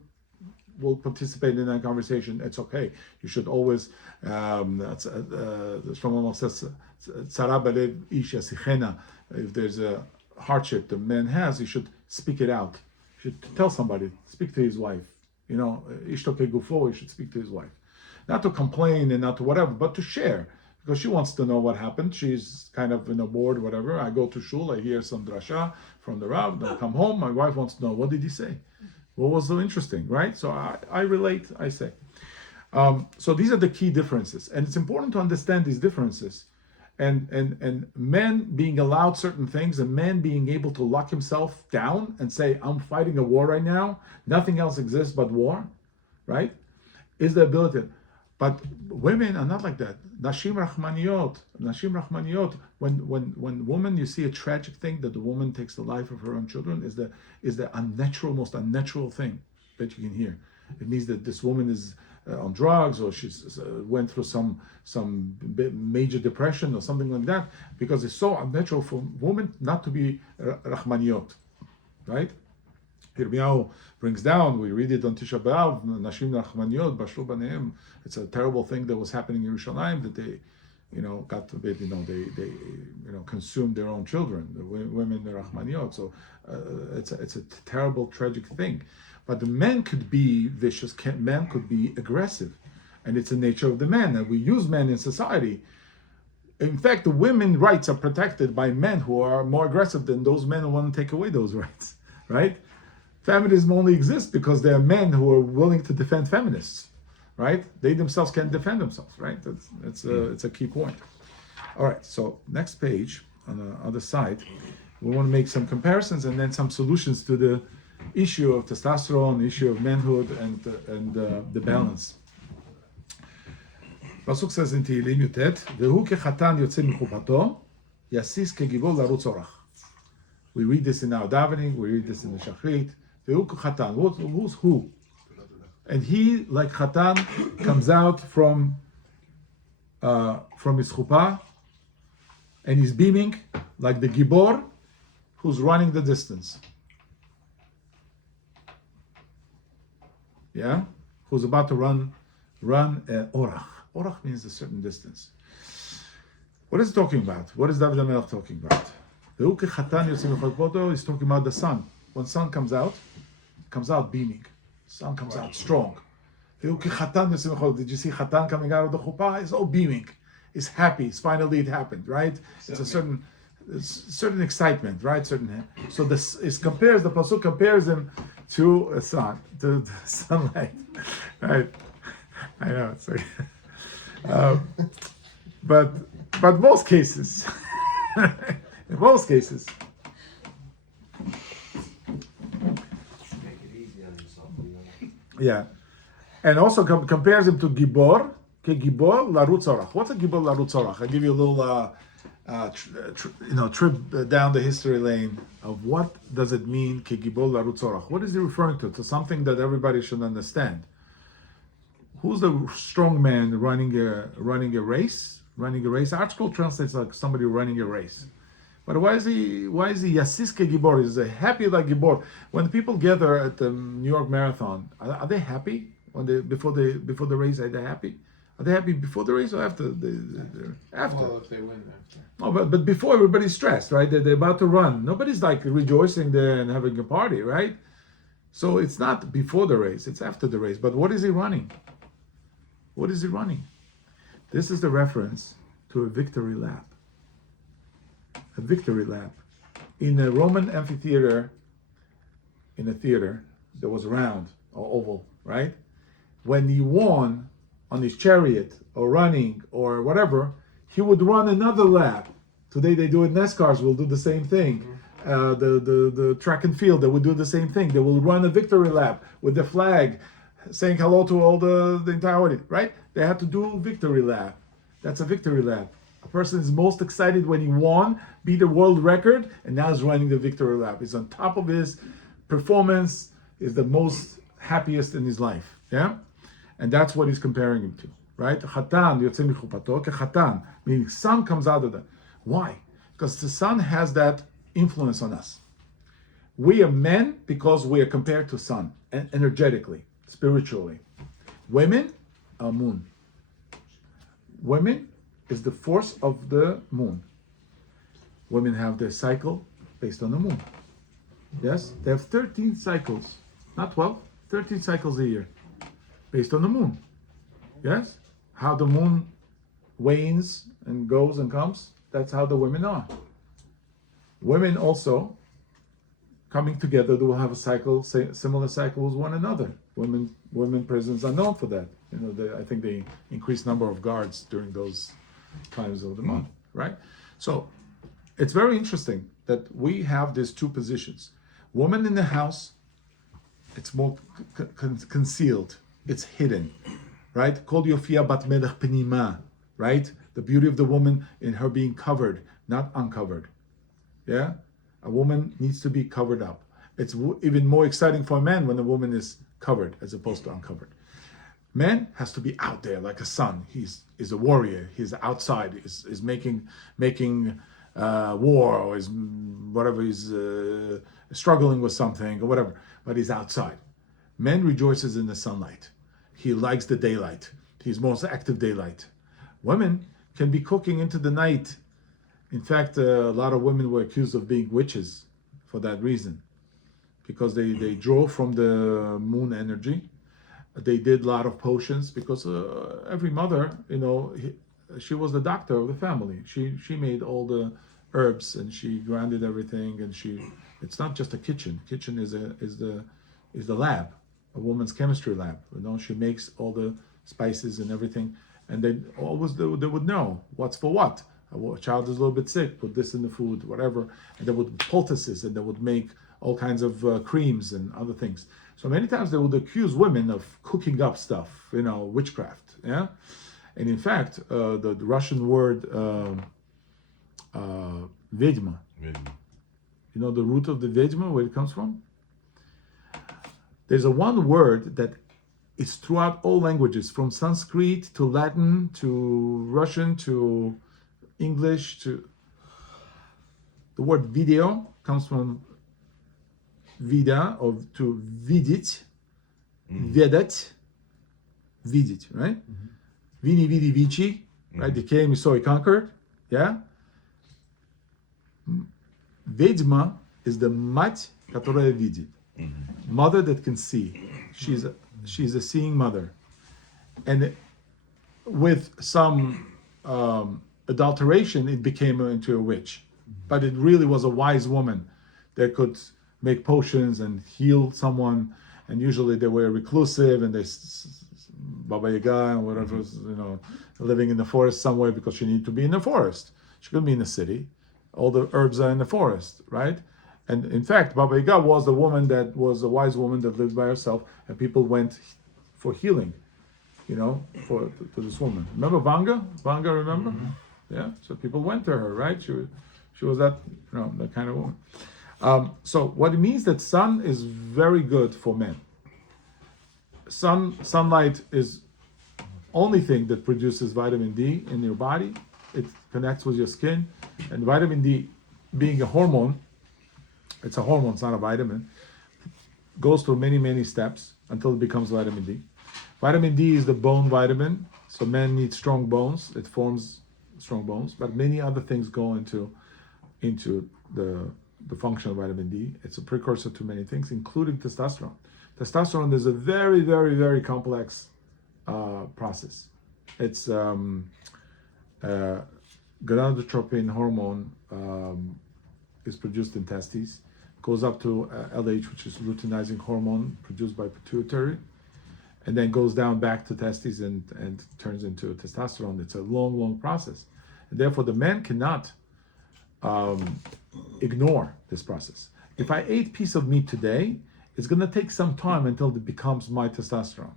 will participate in that conversation. It's okay. You should always. Shlomo says, "Tzara balev ish yasichena." If there's a hardship the man has, he should speak it out. He should tell somebody. Speak to his wife. You know, ishto kegufo. He should speak to his wife, not to complain and not to whatever, but to share. Because she wants to know what happened. She's kind of in a board, whatever. I go to shul, I hear some drasha from the Rav, then I come home, my wife wants to know, what did he say? What was so interesting, right? So I relate, I say. So these are the key differences. And it's important to understand these differences. And men being allowed certain things, and men being able to lock himself down and say, I'm fighting a war right now, nothing else exists but war, right? Is the ability. But women are not like that. Nashim Rahmaniyot. When woman, you see a tragic thing that the woman takes the life of her own children, is the most unnatural thing that you can hear. It means that this woman is on drugs, or she's went through some major depression or something like that, because it's so unnatural for women not to be Rahmaniyot, right? Yirmiyahu brings down, we read it on Tisha B'Av, Nashim Nachmaniyot, Bashlu Baneim. It's a terrible thing that was happening in Yerushalayim, that they, God forbid, they consumed their own children. The women, the Rahmaniyot. So it's a terrible, tragic thing. But the men could be vicious, men could be aggressive. And it's the nature of the man. And we use men in society. In fact, the women's rights are protected by men who are more aggressive than those men who want to take away those rights, right? Feminism only exists because there are men who are willing to defend feminists, right? They themselves can't defend themselves, right? It's a key point. All right, so next page on the other side, we want to make some comparisons and then some solutions to the issue of testosterone, the issue of manhood, and the balance. Pasuk says in Tehillim Yutet, "Vehu kechatan yotze michupato, yasis kegibor larutz orach." We read this in our davening. We read this in the Shachrit. Vehu kechatan. Who's who? And he, like Chatan, comes out from his chuppah, and he's beaming like the Gibor who's running the distance. Yeah, who's about to run orach. Orach means a certain distance. What is it talking about? What is David HaMelech talking about? The Uke Chatan Yosim Echot is talking about the sun. When sun comes out beaming. Sun comes out strong. The Uke Chatan Yosim Echot. Did you see Chatan coming out of the chuppah? It's all beaming. It's happy. It's finally it happened, right? It's a certain excitement, right? So this is the pasuk compares him to a sun, to the sunlight, right? I know it's like, but But most cases, in most cases, Make it easy on yourself, you know. yeah. And also compares him to Gibor, Gibor Larutz Orach. What's a Gibor Larutz Orach? I'll give you a little, trip down the history lane of what does it mean, Gibor Larutz Orach. What is he referring to? To something that everybody should understand. Who's the strong man running a race? Running a race. Article translates like somebody running a race. But why is he Yasis Gibor? Is he happy like Gibor? When people gather at the New York Marathon, are they happy when before the race? Are they happy? Are they happy before the race or after? After. Well, if they win after. Oh, but before everybody's stressed, right? They're about to run. Nobody's like rejoicing there and having a party, right? So it's not before the race; it's after the race. But what is he running? What is he running? This is the reference to a victory lap. A victory lap. In a Roman amphitheater, in a theater that was round or oval, right? When he won on his chariot or running or whatever, he would run another lap. Today they do it, NASCARs will do the same thing. The track and field, they would do the same thing. They will run a victory lap with the flag, saying hello to all the entire audience, right? They have to do victory lap. That's a victory lap. A person is most excited when he won, beat a world record, and now is running the victory lap. He's on top of his performance, is the most happiest in his life. Yeah? And that's what he's comparing him to. Right? Chatan, yotze michupato, Chatan, meaning sun comes out of that. Why? Because the sun has that influence on us. We are men because we are compared to sun, energetically, spiritually. Women are moon. Women is the force of the moon. Women have their cycle based on the moon. Yes? They have 13 cycles, not 12, 13 cycles a year based on the moon. Yes? How the moon wanes and goes and comes, that's how the women are. Women also, coming together, they will have a cycle, similar cycle with one another. Women prisons are known for that. You know, I think they increase number of guards during those times of the month, right? So it's very interesting that we have these two positions. Woman in the house, it's more concealed, it's hidden, right? Kol yofia bat melech penima, right? The beauty of the woman in her being covered, not uncovered. Yeah? A woman needs to be covered up. It's even more exciting for a man when a woman is covered as opposed to uncovered. Man has to be out there like a sun. He's a warrior. He's outside. Is making war, or is whatever. He's struggling with something or whatever. But he's outside. Man rejoices in the sunlight. He likes the daylight. He's most active daylight. Women can be cooking into the night. In fact, a lot of women were accused of being witches for that reason, because they draw from the moon energy. They did a lot of potions because every mother, she was the doctor of the family. She made all the herbs and she grounded everything, and it's not just a kitchen. Kitchen is the lab, a woman's chemistry lab. She makes all the spices and everything, and they would know what's for what. A child is a little bit sick, put this in the food, whatever, and they would poultices, and they would make all kinds of creams and other things. So many times they would accuse women of cooking up stuff, witchcraft. Yeah, and in fact, the Russian word vedьма. You know the root of the vedьма, where it comes from? There's a one word that is throughout all languages, from Sanskrit to Latin to Russian to English to. The word video comes from vida, or to vidit, vedat, vidit, right? Vini, vidi, vici, right? He came, he saw, he conquered, yeah? Vedьма is the mать, которая видит. Mother that can see. She's a seeing mother. And with some adulteration, it became into a witch. But it really was a wise woman that could make potions and heal someone. And usually they were reclusive, and they Baba Yaga and whatever was, living in the forest somewhere because she needed to be in the forest. She couldn't be in the city. All the herbs are in the forest, right? And in fact, Baba Yaga was the woman that was a wise woman that lived by herself, and people went for healing, to this woman. Remember Vanga? Vanga, remember? Mm-hmm. Yeah. So people went to her, right? She was that, that kind of woman. So what it means that sun is very good for men. Sunlight is only thing that produces vitamin D in your body. It connects with your skin, and vitamin D, being a hormone, it's a hormone, it's not a vitamin, goes through many steps until it becomes vitamin D. Vitamin D is the bone vitamin, so men need strong bones. It forms strong bones, but many other things go into the function of vitamin D. It's a precursor to many things, including testosterone. Testosterone is a very, very, very complex process. It's gonadotropin hormone is produced in testes, goes up to LH, which is luteinizing hormone produced by pituitary, and then goes down back to testes and turns into testosterone. It's a long process. And therefore, the man cannot ignore this process. If I ate a piece of meat today, it's going to take some time until it becomes my testosterone.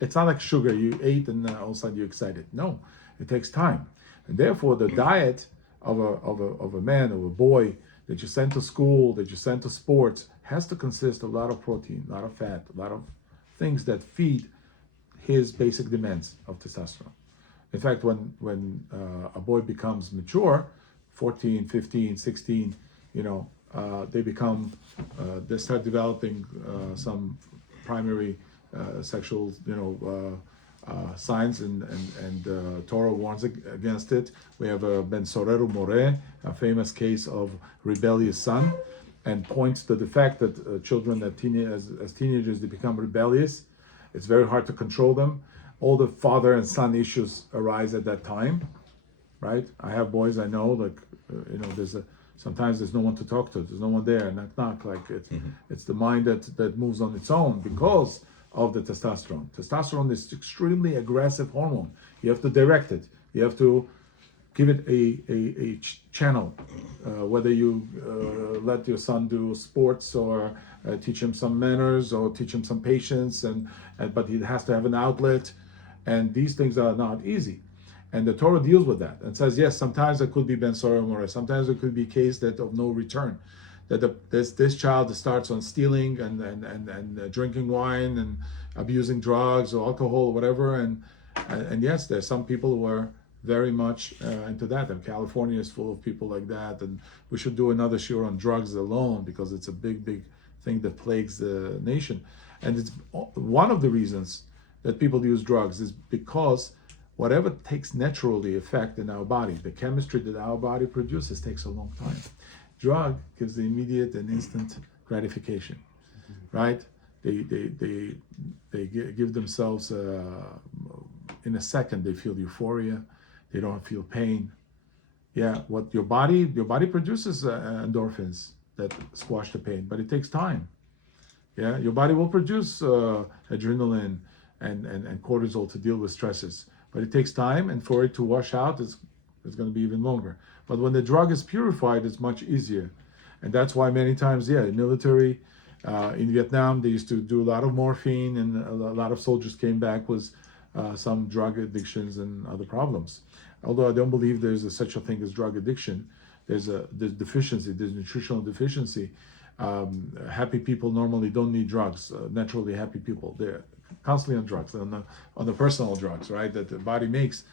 It's not like sugar you ate and all of a sudden you're excited. No, it takes time. And therefore, the diet of a man, of a boy that you send to school, that you send to sports, has to consist of a lot of protein, a lot of fat, a lot of things that feed his basic demands of testosterone. In fact, when a boy becomes mature, 14, 15, 16, they start developing some primary sexual, signs, and Torah warns against it. We have a Ben Soreru More, a famous case of rebellious son, and points to the fact that children as teenagers, they become rebellious. It's very hard to control them. All the father and son issues arise at that time, right? I have boys I know, sometimes there's no one to talk to. There's no one there. Knock. It's the mind that moves on its own because of the testosterone. Testosterone is extremely aggressive hormone. You have to direct it. You have to give it a channel. Whether you let your son do sports or teach him some manners or teach him some patience, but he has to have an outlet. And these things are not easy. And the Torah deals with that and says, yes, sometimes it could be Ben Sora More, sometimes it could be a case that of no return. That this child starts on stealing and drinking wine and abusing drugs or alcohol or whatever. And yes, there's some people who are very much into that. And California is full of people like that. And we should do another shiur on drugs alone because it's a big thing that plagues the nation. And it's one of the reasons that people use drugs is because whatever takes naturally effect in our body, the chemistry that our body produces takes a long time. Drug gives the immediate and instant gratification, right? They give themselves in a second. They feel euphoria. They don't feel pain. Yeah, what your body produces endorphins that squash the pain, but it takes time. Yeah, your body will produce adrenaline and cortisol to deal with stresses. But it takes time, and for it to wash out, it's going to be even longer. But when the drug is purified, it's much easier. And that's why many times, in military, in Vietnam, they used to do a lot of morphine, and a lot of soldiers came back with some drug addictions and other problems. Although I don't believe there's such a thing as drug addiction, there's deficiency, there's nutritional deficiency. Happy people normally don't need drugs. Naturally happy people, they're constantly on drugs, on the personal drugs, right, that the body makes.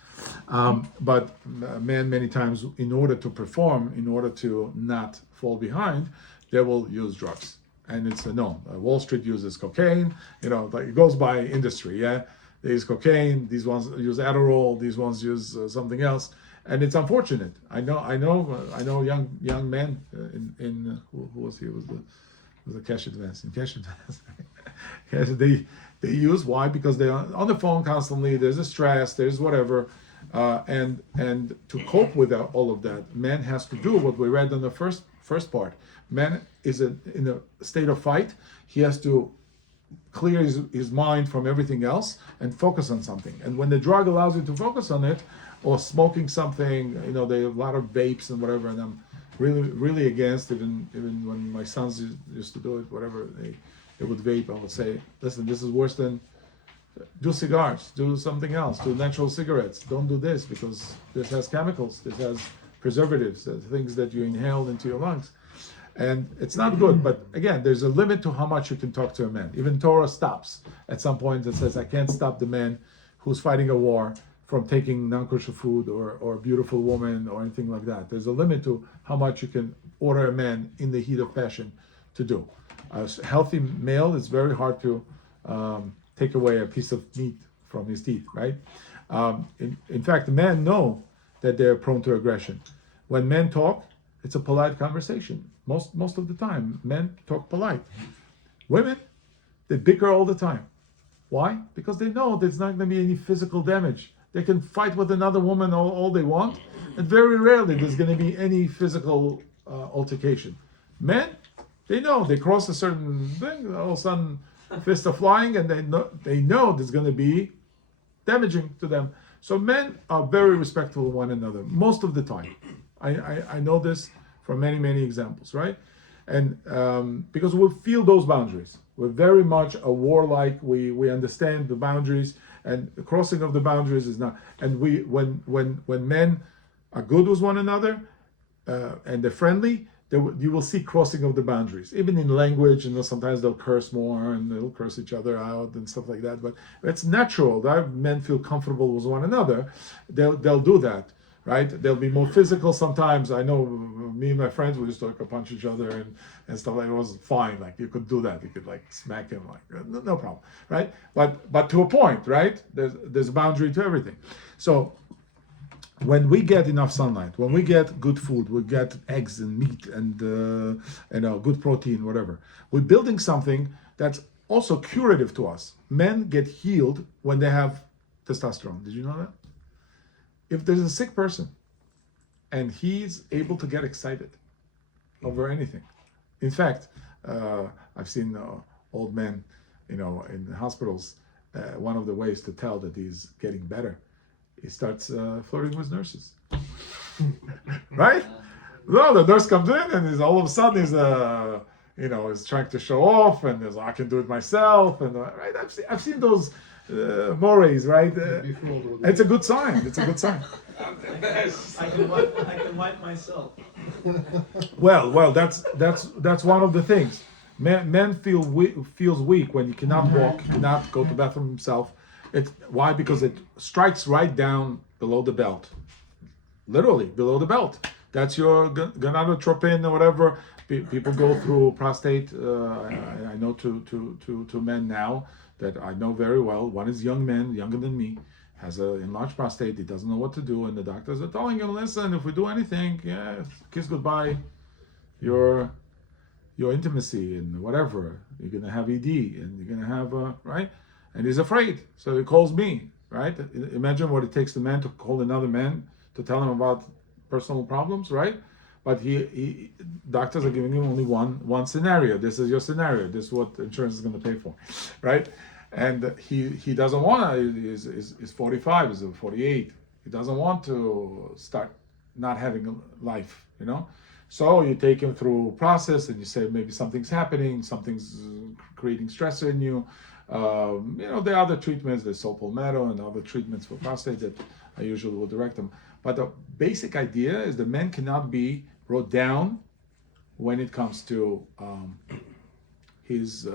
But men many times, in order to perform, in order to not fall behind, they will use drugs. And it's Wall Street uses cocaine, it goes by industry, yeah. They use cocaine, these ones use Adderall, these ones use something else. And it's unfortunate. I know young men in who was he? Was the cash advance in cash advance. Yes, they use, why? Because they're on the phone constantly. There's a stress. There's whatever, and to cope with all of that, man has to do what we read in the first part. Man is in a state of fight. He has to clear his mind from everything else and focus on something. And when the drug allows you to focus on it, or smoking something, they have a lot of vapes and whatever, and I'm really against, even when my sons used to do it, whatever, they would vape, I would say, listen, this is worse than, do cigars, do something else, do natural cigarettes, don't do this, because this has chemicals, this has preservatives, things that you inhale into your lungs. And it's not good, but again, there's a limit to how much you can talk to a man. Even Torah stops at some point and says, I can't stop the man who's fighting a war from taking non-kosher food or a beautiful woman or anything like that. There's a limit to how much you can order a man in the heat of passion to do. A healthy male, it's very hard to take away a piece of meat from his teeth, right? In fact, men know that they're prone to aggression. When men talk, it's a polite conversation. Most of the time, men talk polite. Women, they bicker all the time. Why? Because they know there's not going to be any physical damage. They can fight with another woman all they want, and very rarely there's going to be any physical altercation. Men, they know they cross a certain thing, all of a sudden fists are flying, and they know there's going to be damaging to them. So men are very respectful of one another most of the time. I know this from many examples, right? And because we feel those boundaries, we're very much a warlike. We understand the boundaries, and the crossing of the boundaries is not. And when men are good with one another and they're friendly, you will see crossing of the boundaries, even in language. Sometimes they'll curse more and they'll curse each other out and stuff like that. But it's natural that men feel comfortable with one another. They'll do that. Right? They'll be more physical sometimes. I know me and my friends, we used to punch each other and stuff like that. It was fine. Like you could do that. You could smack him, no problem, right? But to a point, right? There's a boundary to everything. So when we get enough sunlight, when we get good food, we get eggs and meat and good protein, whatever. We're building something that's also curative to us. Men get healed when they have testosterone. Did you know that? If there's a sick person and he's able to get excited over anything. In fact, I've seen old men, in hospitals. One of the ways to tell that he's getting better, he starts flirting with nurses. Right? No, the nurse comes in and all of a sudden he's trying to show off and he's I can do it myself right. I've seen those mores, right? It's a good sign. It's a good sign. I can wipe myself. Well, that's one of the things. Men feels weak when he cannot walk, cannot go to the bathroom himself. Why? Because it strikes right down below the belt, literally below the belt. That's your gonadotropin or whatever. People go through prostate. I know two men now that I know very well. One is young man, younger than me, has an enlarged prostate. He doesn't know what to do, and the doctors are telling him, "Listen, if we do anything, kiss goodbye your intimacy and whatever. You're gonna have ED, and you're gonna have right." And he's afraid, so he calls me. Right? Imagine what it takes the man to call another man to tell him about personal problems, right? But he doctors are giving him only one scenario. This is your scenario. This is what insurance is going to pay for, right? And he doesn't want to. He's 45. He's 48. He doesn't want to start not having a life, So you take him through a process, and you say maybe something's happening, something's creating stress in you. There are other treatments. There's saw palmetto and other treatments for prostate that I usually will direct them. But the basic idea is the men cannot be brought down when it comes to his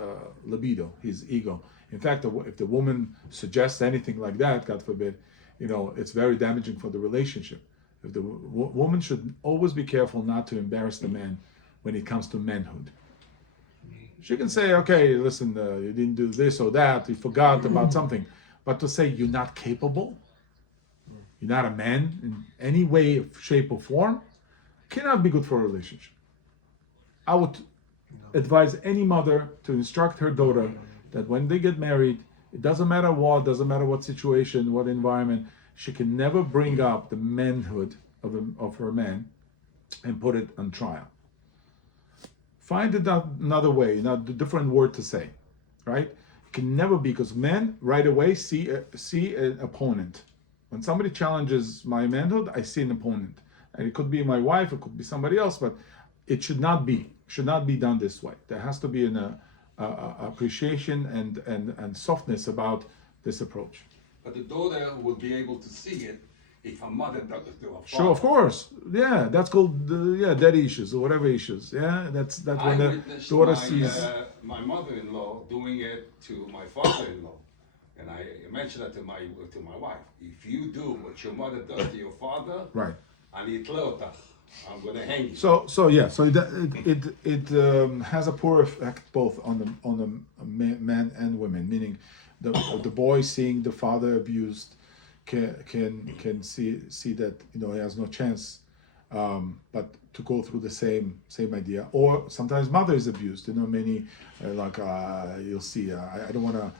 libido, his ego. In fact, if the woman suggests anything like that, God forbid, it's very damaging for the relationship. If the woman should always be careful not to embarrass the man when it comes to manhood. She can say, okay, listen, you didn't do this or that, you forgot about something. But to say you're not capable, you're not a man in any way, shape, or form, cannot be good for a relationship. I would advise any mother to instruct her daughter that when they get married, it doesn't matter what situation, what environment, she can never bring up the manhood of her man and put it on trial. Find another way, a different word to say. right? It can never be, because men right away see an opponent. When somebody challenges my manhood, I see an opponent, and it could be my wife, it could be somebody else, but it should not be done this way. There has to be an appreciation and softness about this approach. But the daughter will be able to see it if her mother does it to her father. Sure, of course. Yeah, that's called daddy issues or whatever issues. Yeah, that's I when the witnessed daughter my, sees. my mother-in-law doing it to my father-in-law, and I mentioned that to my wife. If you do what your mother does to your father, Right. I'm gonna hang you. So it has a poor effect both on the men and women. Meaning, the boy seeing the father abused can see that he has no chance, but to go through the same idea. Or sometimes mother is abused. Many you'll see. I don't want to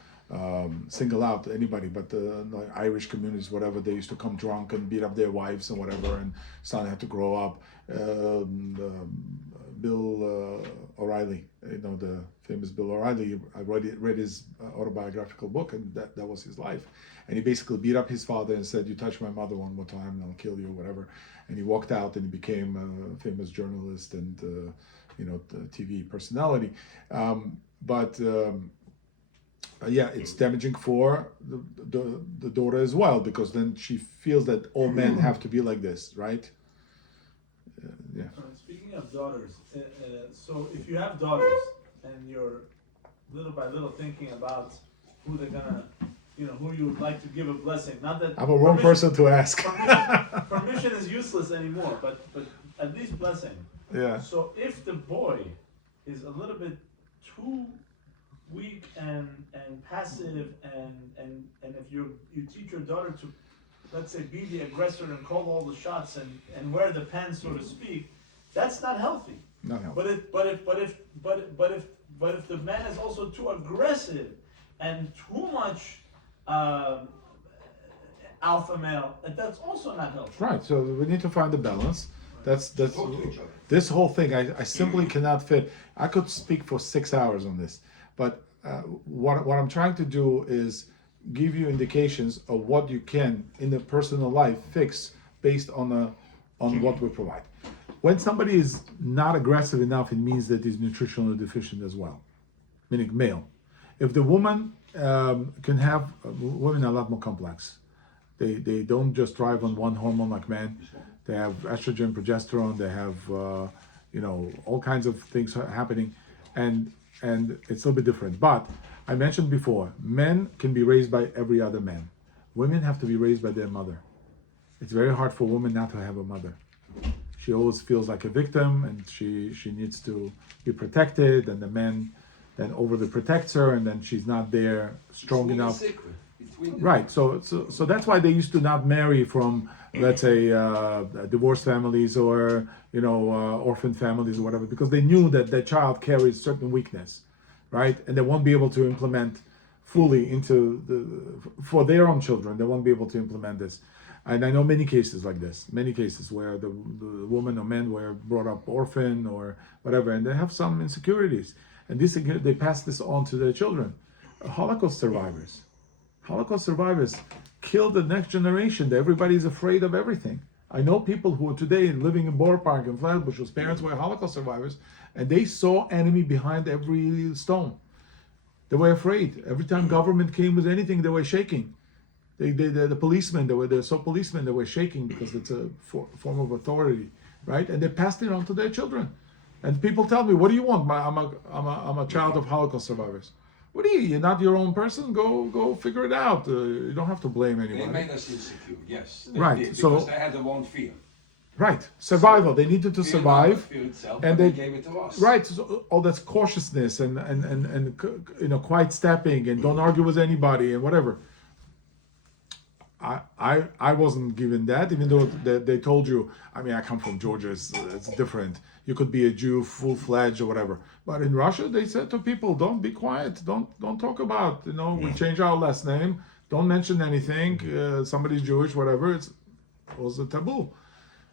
single out anybody, but the Irish communities, whatever, they used to come drunk and beat up their wives and whatever, and son had to grow up. Bill O'Reilly, the famous Bill O'Reilly. I read his autobiographical book, and that was his life. And he basically beat up his father and said, "You touch my mother one more time, and I'll kill you," whatever. And he walked out, and he became a famous journalist and the TV personality. It's damaging for the daughter as well, because then she feels that all men have to be like this, right? Speaking of daughters, so if you have daughters and you're little by little thinking about who they're gonna, who you would like to give a blessing, not that I'm a wrong person to ask. permission is useless anymore, but at least blessing. Yeah. So if the boy is a little bit too weak and passive, and if you teach your daughter to, let's say, be the aggressor and call all the shots and wear the pants, so to speak, that's not healthy. Not healthy. But if the man is also too aggressive and too much alpha male, that's also not healthy. Right. So we need to find the balance. That's this whole thing. I simply cannot fit. I could speak for 6 hours on this, but what I'm trying to do is give you indications of what you can in the personal life fix based on what we provide. When somebody is not aggressive enough, it means that he's nutritionally deficient as well, meaning male. If the woman women are a lot more complex. They don't just thrive on one hormone like men. They have estrogen, progesterone. They have all kinds of things happening, and it's a little bit different. But I mentioned before, men can be raised by every other man. Women have to be raised by their mother. It's very hard for a woman not to have a mother. She always feels like a victim, and she needs to be protected, and the man then overly protects her, and then she's not there strong enough. Right. So that's why they used to not marry from, let's say, divorced families or orphan families or whatever, because they knew that their child carries certain weakness, right? And they won't be able to implement fully for their own children. They won't be able to implement this. And I know many cases like this, many cases where the woman or men were brought up orphan or whatever, and they have some insecurities, and they pass this on to their children. Holocaust survivors kill the next generation. Everybody's afraid of everything. I know people who are today living in Borough Park in Flatbush, whose parents were Holocaust survivors, and they saw enemy behind every stone. They were afraid. Every time government came with anything, they were shaking. The policemen, they were shaking because it's a form of authority, right? And they passed it on to their children. And people tell me, "What do you want? I'm a child of Holocaust survivors." What are you? You're not your own person. Go figure it out. You don't have to blame anyone. They made us insecure. Yes. Right. Because they had their own fear. Right. Survival. They needed to survive. Fear itself, and they gave it to us. Right. So all that's cautiousness and quiet stepping and don't argue with anybody and whatever. I wasn't given that, even though they told you. I mean, I come from Georgia. It's different. You could be a Jew, full-fledged or whatever. But in Russia, they said to people, "Don't be quiet. Don't talk about. We change our last name. Don't mention anything. Somebody's Jewish, whatever. It was a taboo,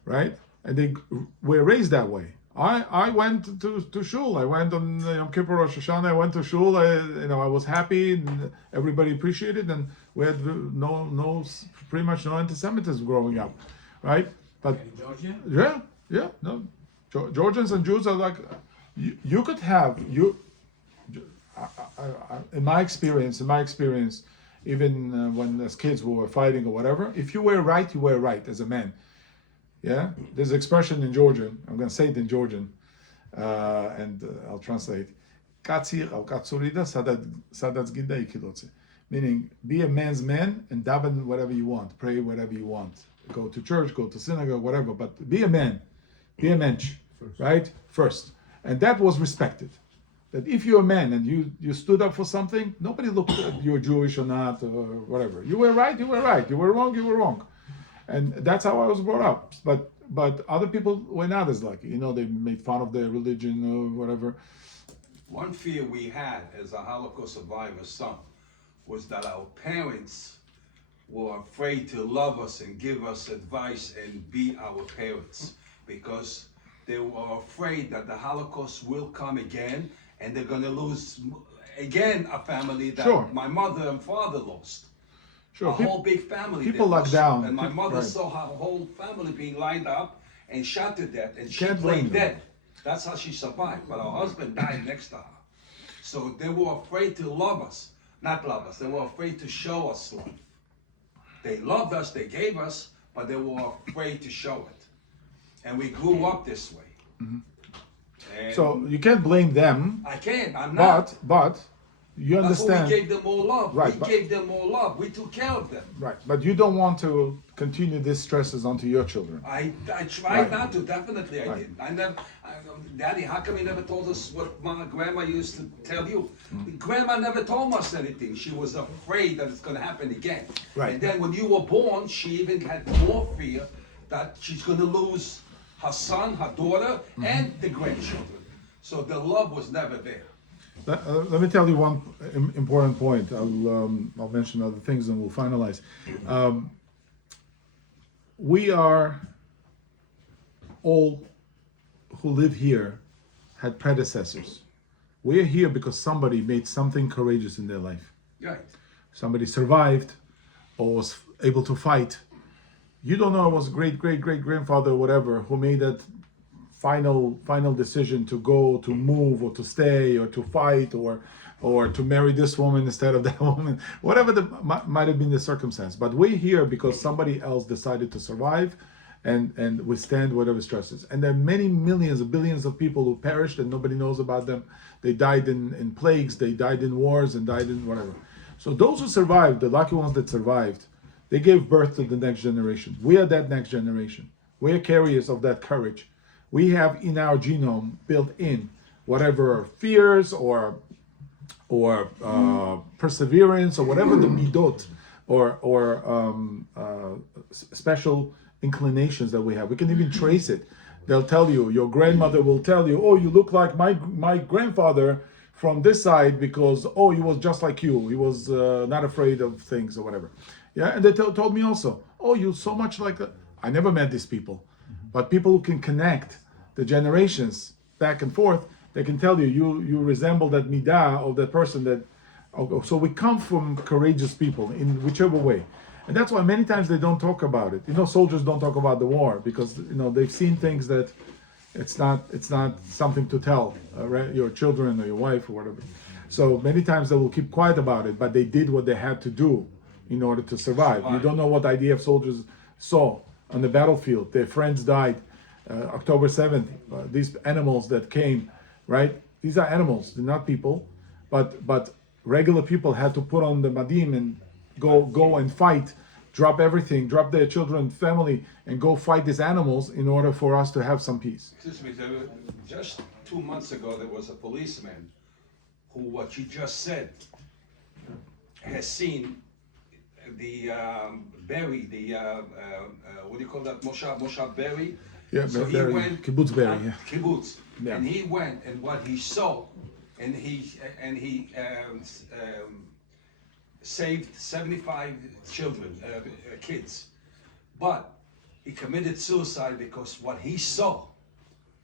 right? And they were raised that way. I went to shul. I went on Yom Kippur, Rosh Hashanah. I went to shul. I was happy, and everybody appreciated. And we had pretty much no anti-Semitism growing up, right? But In Georgia? yeah, no, Georgians and Jews are like, you could have in my experience, even when as kids we were fighting or whatever, if you were right, you were right as a man. Yeah, there's an expression in Georgian. I'm going to say it in Georgian, and I'll translate. Katsir al katsurida sadat ginda ikilotze. Meaning, be a man's man and daven whatever you want, pray whatever you want, go to church, go to synagogue, whatever. But be a man, be a mensch, right? First, and that was respected. That if you're a man and you stood up for something, nobody looked at you're Jewish or not or whatever. You were right, you were right. You were wrong, you were wrong. And that's how I was brought up. But other people were not as lucky. They made fun of their religion or whatever. One fear we had as a Holocaust survivor's son was that our parents were afraid to love us and give us advice and be our parents, because they were afraid that the Holocaust will come again and they're going to lose again a family that Sure. my mother and father lost. Sure, Whole big family. people there locked down. And my mother Right. saw her whole family being lined up and shot to death, and she Can't blame played them. dead. That's how she survived. But her husband died next to her. So they were afraid to love us. Not love us. They were afraid to show us love. They loved us, they gave us, but they were afraid to show it. And we grew up this way. And So you can't blame them, I can't. I'm not. but you That's why understand. we gave them more love. Right, We but- gave them more love. We took care of them. Right, but you don't want to continue these stresses onto your children. I tried Right. not to. Definitely, I Right. did. Daddy, how come you never told us what my grandma used to tell you? Grandma never told us anything. She was afraid that it's going to happen again. Right. And then when you were born, she even had more fear that she's going to lose her son, her daughter, and the grandchildren. So the love was never there. Let me tell you one important point. I'll mention other things and we'll finalize. We are all who live here had predecessors. We're here because somebody made something courageous in their life. Right. Somebody survived or was able to fight. You don't know it was great grandfather or whatever who made that final decision to go, to move, or to stay, or to fight, or to marry this woman instead of that woman, whatever might have been the circumstance. But we're here because somebody else decided to survive and withstand whatever stresses. And there are many millions of billions of people who perished and nobody knows about them. They died in plagues, they died in wars, and died in whatever. So those who survived, the lucky ones that survived, they gave birth to the next generation. We are that next generation. We are carriers of that courage. We have in our genome built in whatever fears or perseverance or whatever the midot or special inclinations that we have. We can even trace it. They'll tell you, your grandmother will tell you, oh, you look like my grandfather from this side because, oh, he was just like you. He was not afraid of things or whatever. Yeah, and they told me also, oh, you're so much like I never met these people. But people who can connect the generations back and forth, they can tell you resemble that midah of that person that. So we come from courageous people in whichever way, and that's why many times they don't talk about it. Soldiers don't talk about the war because they've seen things that it's not something to tell your children or your wife or whatever. So many times they will keep quiet about it, but they did what they had to do in order to survive. You don't know what IDF soldiers saw on the battlefield. Their friends died. October 7th, these animals that came, right? These are animals, they're not people, but regular people had to put on the madim and go and fight, drop everything, drop their children, family, and go fight these animals in order for us to have some peace. Excuse me, just 2 months ago there was a policeman who, what you just said, has seen the berry, what do you call that, Moshav berry? Yeah, So he berry, went, kibbutz berry, yeah. kibbutz, Yeah. and he went and what he saw, and he saved 75 children, kids, but he committed suicide because what he saw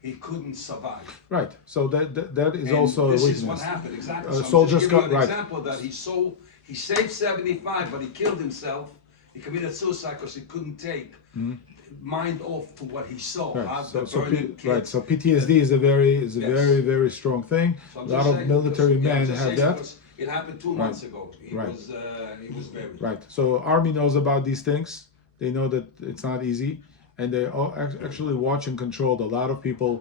he couldn't survive. Right. So that is And also a this weakness. is what happened exactly. So I'm soldiers just giving you got- an right. example that he saved 75, but he killed himself. He committed suicide because he couldn't take mind off to what he saw. Right. How So, the so, burning P- right. kids. So PTSD is a Yes. very strong thing. So A I'm lot just of saying, military because- yeah, I'm men just have saying that. because it happened 2 months ago. He Right. was buried. Right. So army knows about these things. They know that it's not easy, and they actually watch and control. A lot of people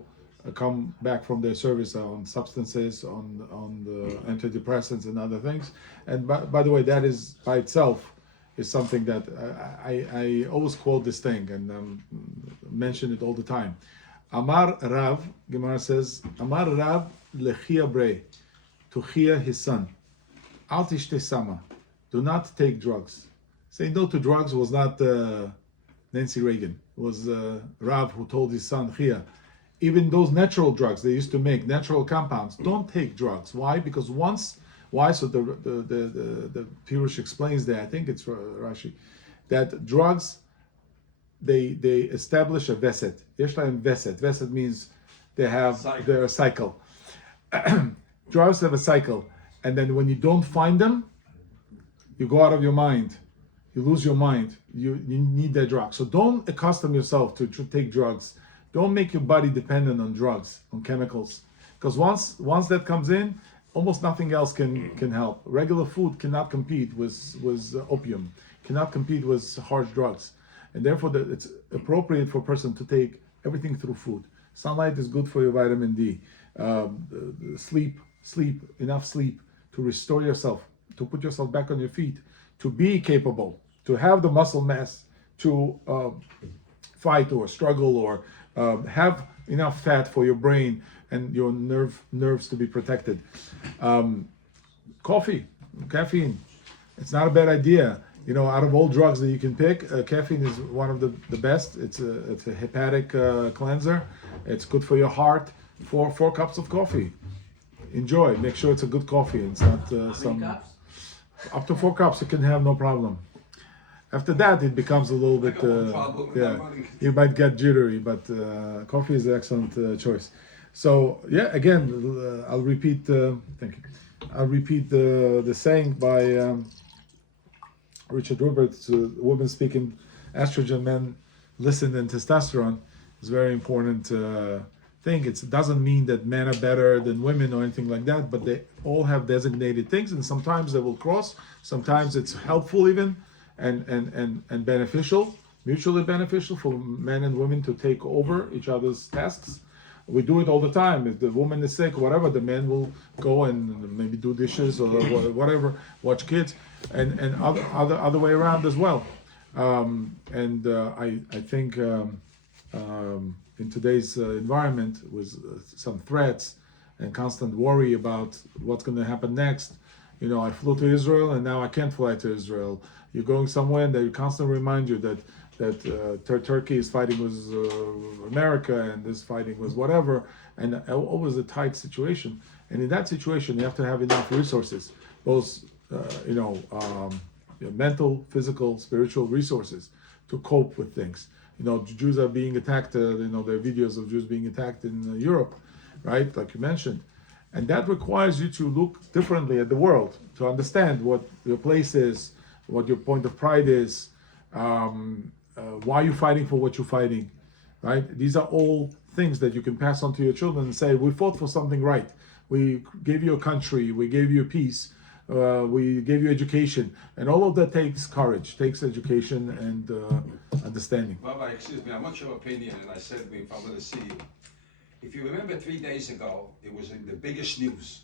come back from their service on substances, on the antidepressants and other things. And by the way, that is by itself is something that I always quote this thing and mention it all the time. Amar Rav, Gemara says, Amar Rav lechia brei, to Chia his son. Al tishte sama, do not take drugs. Saying no to drugs was not Nancy Reagan. It was Rav who told his son Chia. Even those natural drugs they used to make, natural compounds, don't take drugs. Why? Because why? So the Pirush explains that, I think it's Rashi, that drugs, they establish a veset. Yesh lahem veset. Veset means they're a cycle. Drugs have a cycle. And then when you don't find them, you go out of your mind. You lose your mind. You need that drug. So don't accustom yourself to take drugs. Don't make your body dependent on drugs, on chemicals. Because once that comes in, almost nothing else can help. Regular food cannot compete with opium, cannot compete with harsh drugs. And therefore it's appropriate for a person to take everything through food. Sunlight is good for your vitamin D. Sleep, enough sleep to restore yourself, to put yourself back on your feet, to be capable, to have the muscle mass to fight or struggle or have enough fat for your brain and your nerves to be protected. Coffee, caffeine, it's not a bad idea. You know, out of all drugs that you can pick, caffeine is one of the best. It's a hepatic cleanser. It's good for your heart. 4 cups of coffee. Enjoy. Make sure it's a good coffee. It's not some. cups? Up to 4 cups, you can have no problem. After that, it becomes a little bit. got no problem with that money. You might get jittery, but coffee is an excellent choice. So yeah, again, I'll repeat. Thank you. I'll repeat the saying by Richard Roberts: "Women speaking estrogen, men listen in testosterone." Is a very important thing. It doesn't mean that men are better than women or anything like that, but they all have designated things, and sometimes they will cross. Sometimes it's helpful even. And beneficial, mutually beneficial for men and women to take over each other's tasks. We do it all the time. If the woman is sick, whatever, the man will go and maybe do dishes or whatever, watch kids, and other way around as well. I think in today's environment with some threats and constant worry about what's going to happen next. You know, I flew to Israel and now I can't fly to Israel. You're going somewhere and they constantly remind you that Turkey is fighting with America and is fighting with whatever, and always a tight situation. And in that situation, you have to have enough resources, both mental, physical, spiritual resources to cope with things. You know, Jews are being attacked. There are videos of Jews being attacked in Europe, right? Like you mentioned. And that requires you to look differently at the world, to understand what your place is, what your point of pride is, why you're fighting for what you're fighting, right? These are all things that you can pass on to your children and say, we fought for something right. We gave you a country, we gave you a peace, we gave you education. And all of that takes courage, takes education and understanding. Rabbi, excuse me, I want your opinion, and I said if I'm going to see you. If you remember 3 days ago, it was in the biggest news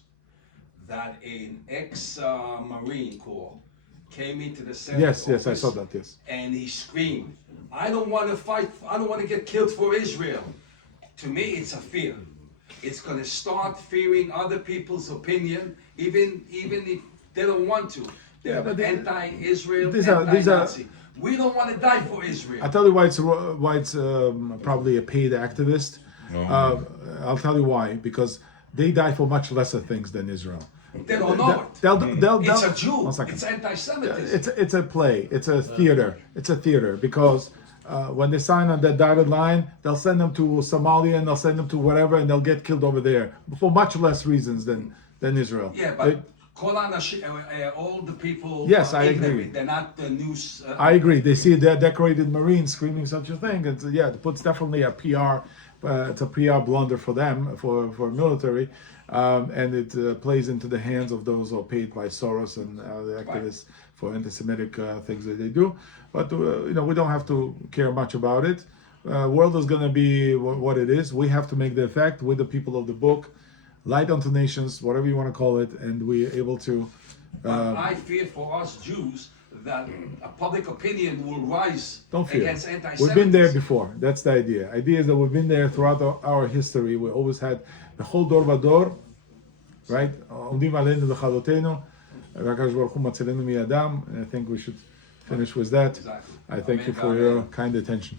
that an ex-Marine Corps came into the Senate Yes, I office saw that, yes. and he screamed, I don't want to fight, I don't want to get killed for Israel. To me, it's a fear. It's going to start fearing other people's opinion, even if they don't want to. They're anti-Israel, anti-Nazi. We don't want to die for Israel. I'll tell you why it's probably a paid activist. I'll tell you why, because they die for much lesser things than Israel. They don't know it. It's a Jew. One second. It's anti-Semitism. It's a play. It's a theater. It's a theater because when they sign on that dotted line, they'll send them to Somalia and they'll send them to whatever, and they'll get killed over there for much less reasons than Israel. Yeah, but all the people. Yes, I ignorant. agree. They're not the news. I agree. They see the decorated Marines screaming such a thing. It's it puts definitely a PR. It's a PR blunder for them, for military, and it plays into the hands of those who are paid by Soros and the activists for anti-Semitic things that they do. But we don't have to care much about it. World is going to be what it is. We have to make the effect with the people of the book, light unto nations, whatever you want to call it, and we're able to. I fear for us Jews that a public opinion will rise against anti-Semitism. We've been there before. That's the idea. Idea is that we've been there throughout our history. We always had the whole dor vador, right? עומדים עלינו לכלותנו, והקדוש ברוך הוא מצילנו מידם. And I think we should finish with that. Exactly. I thank you for your kind attention.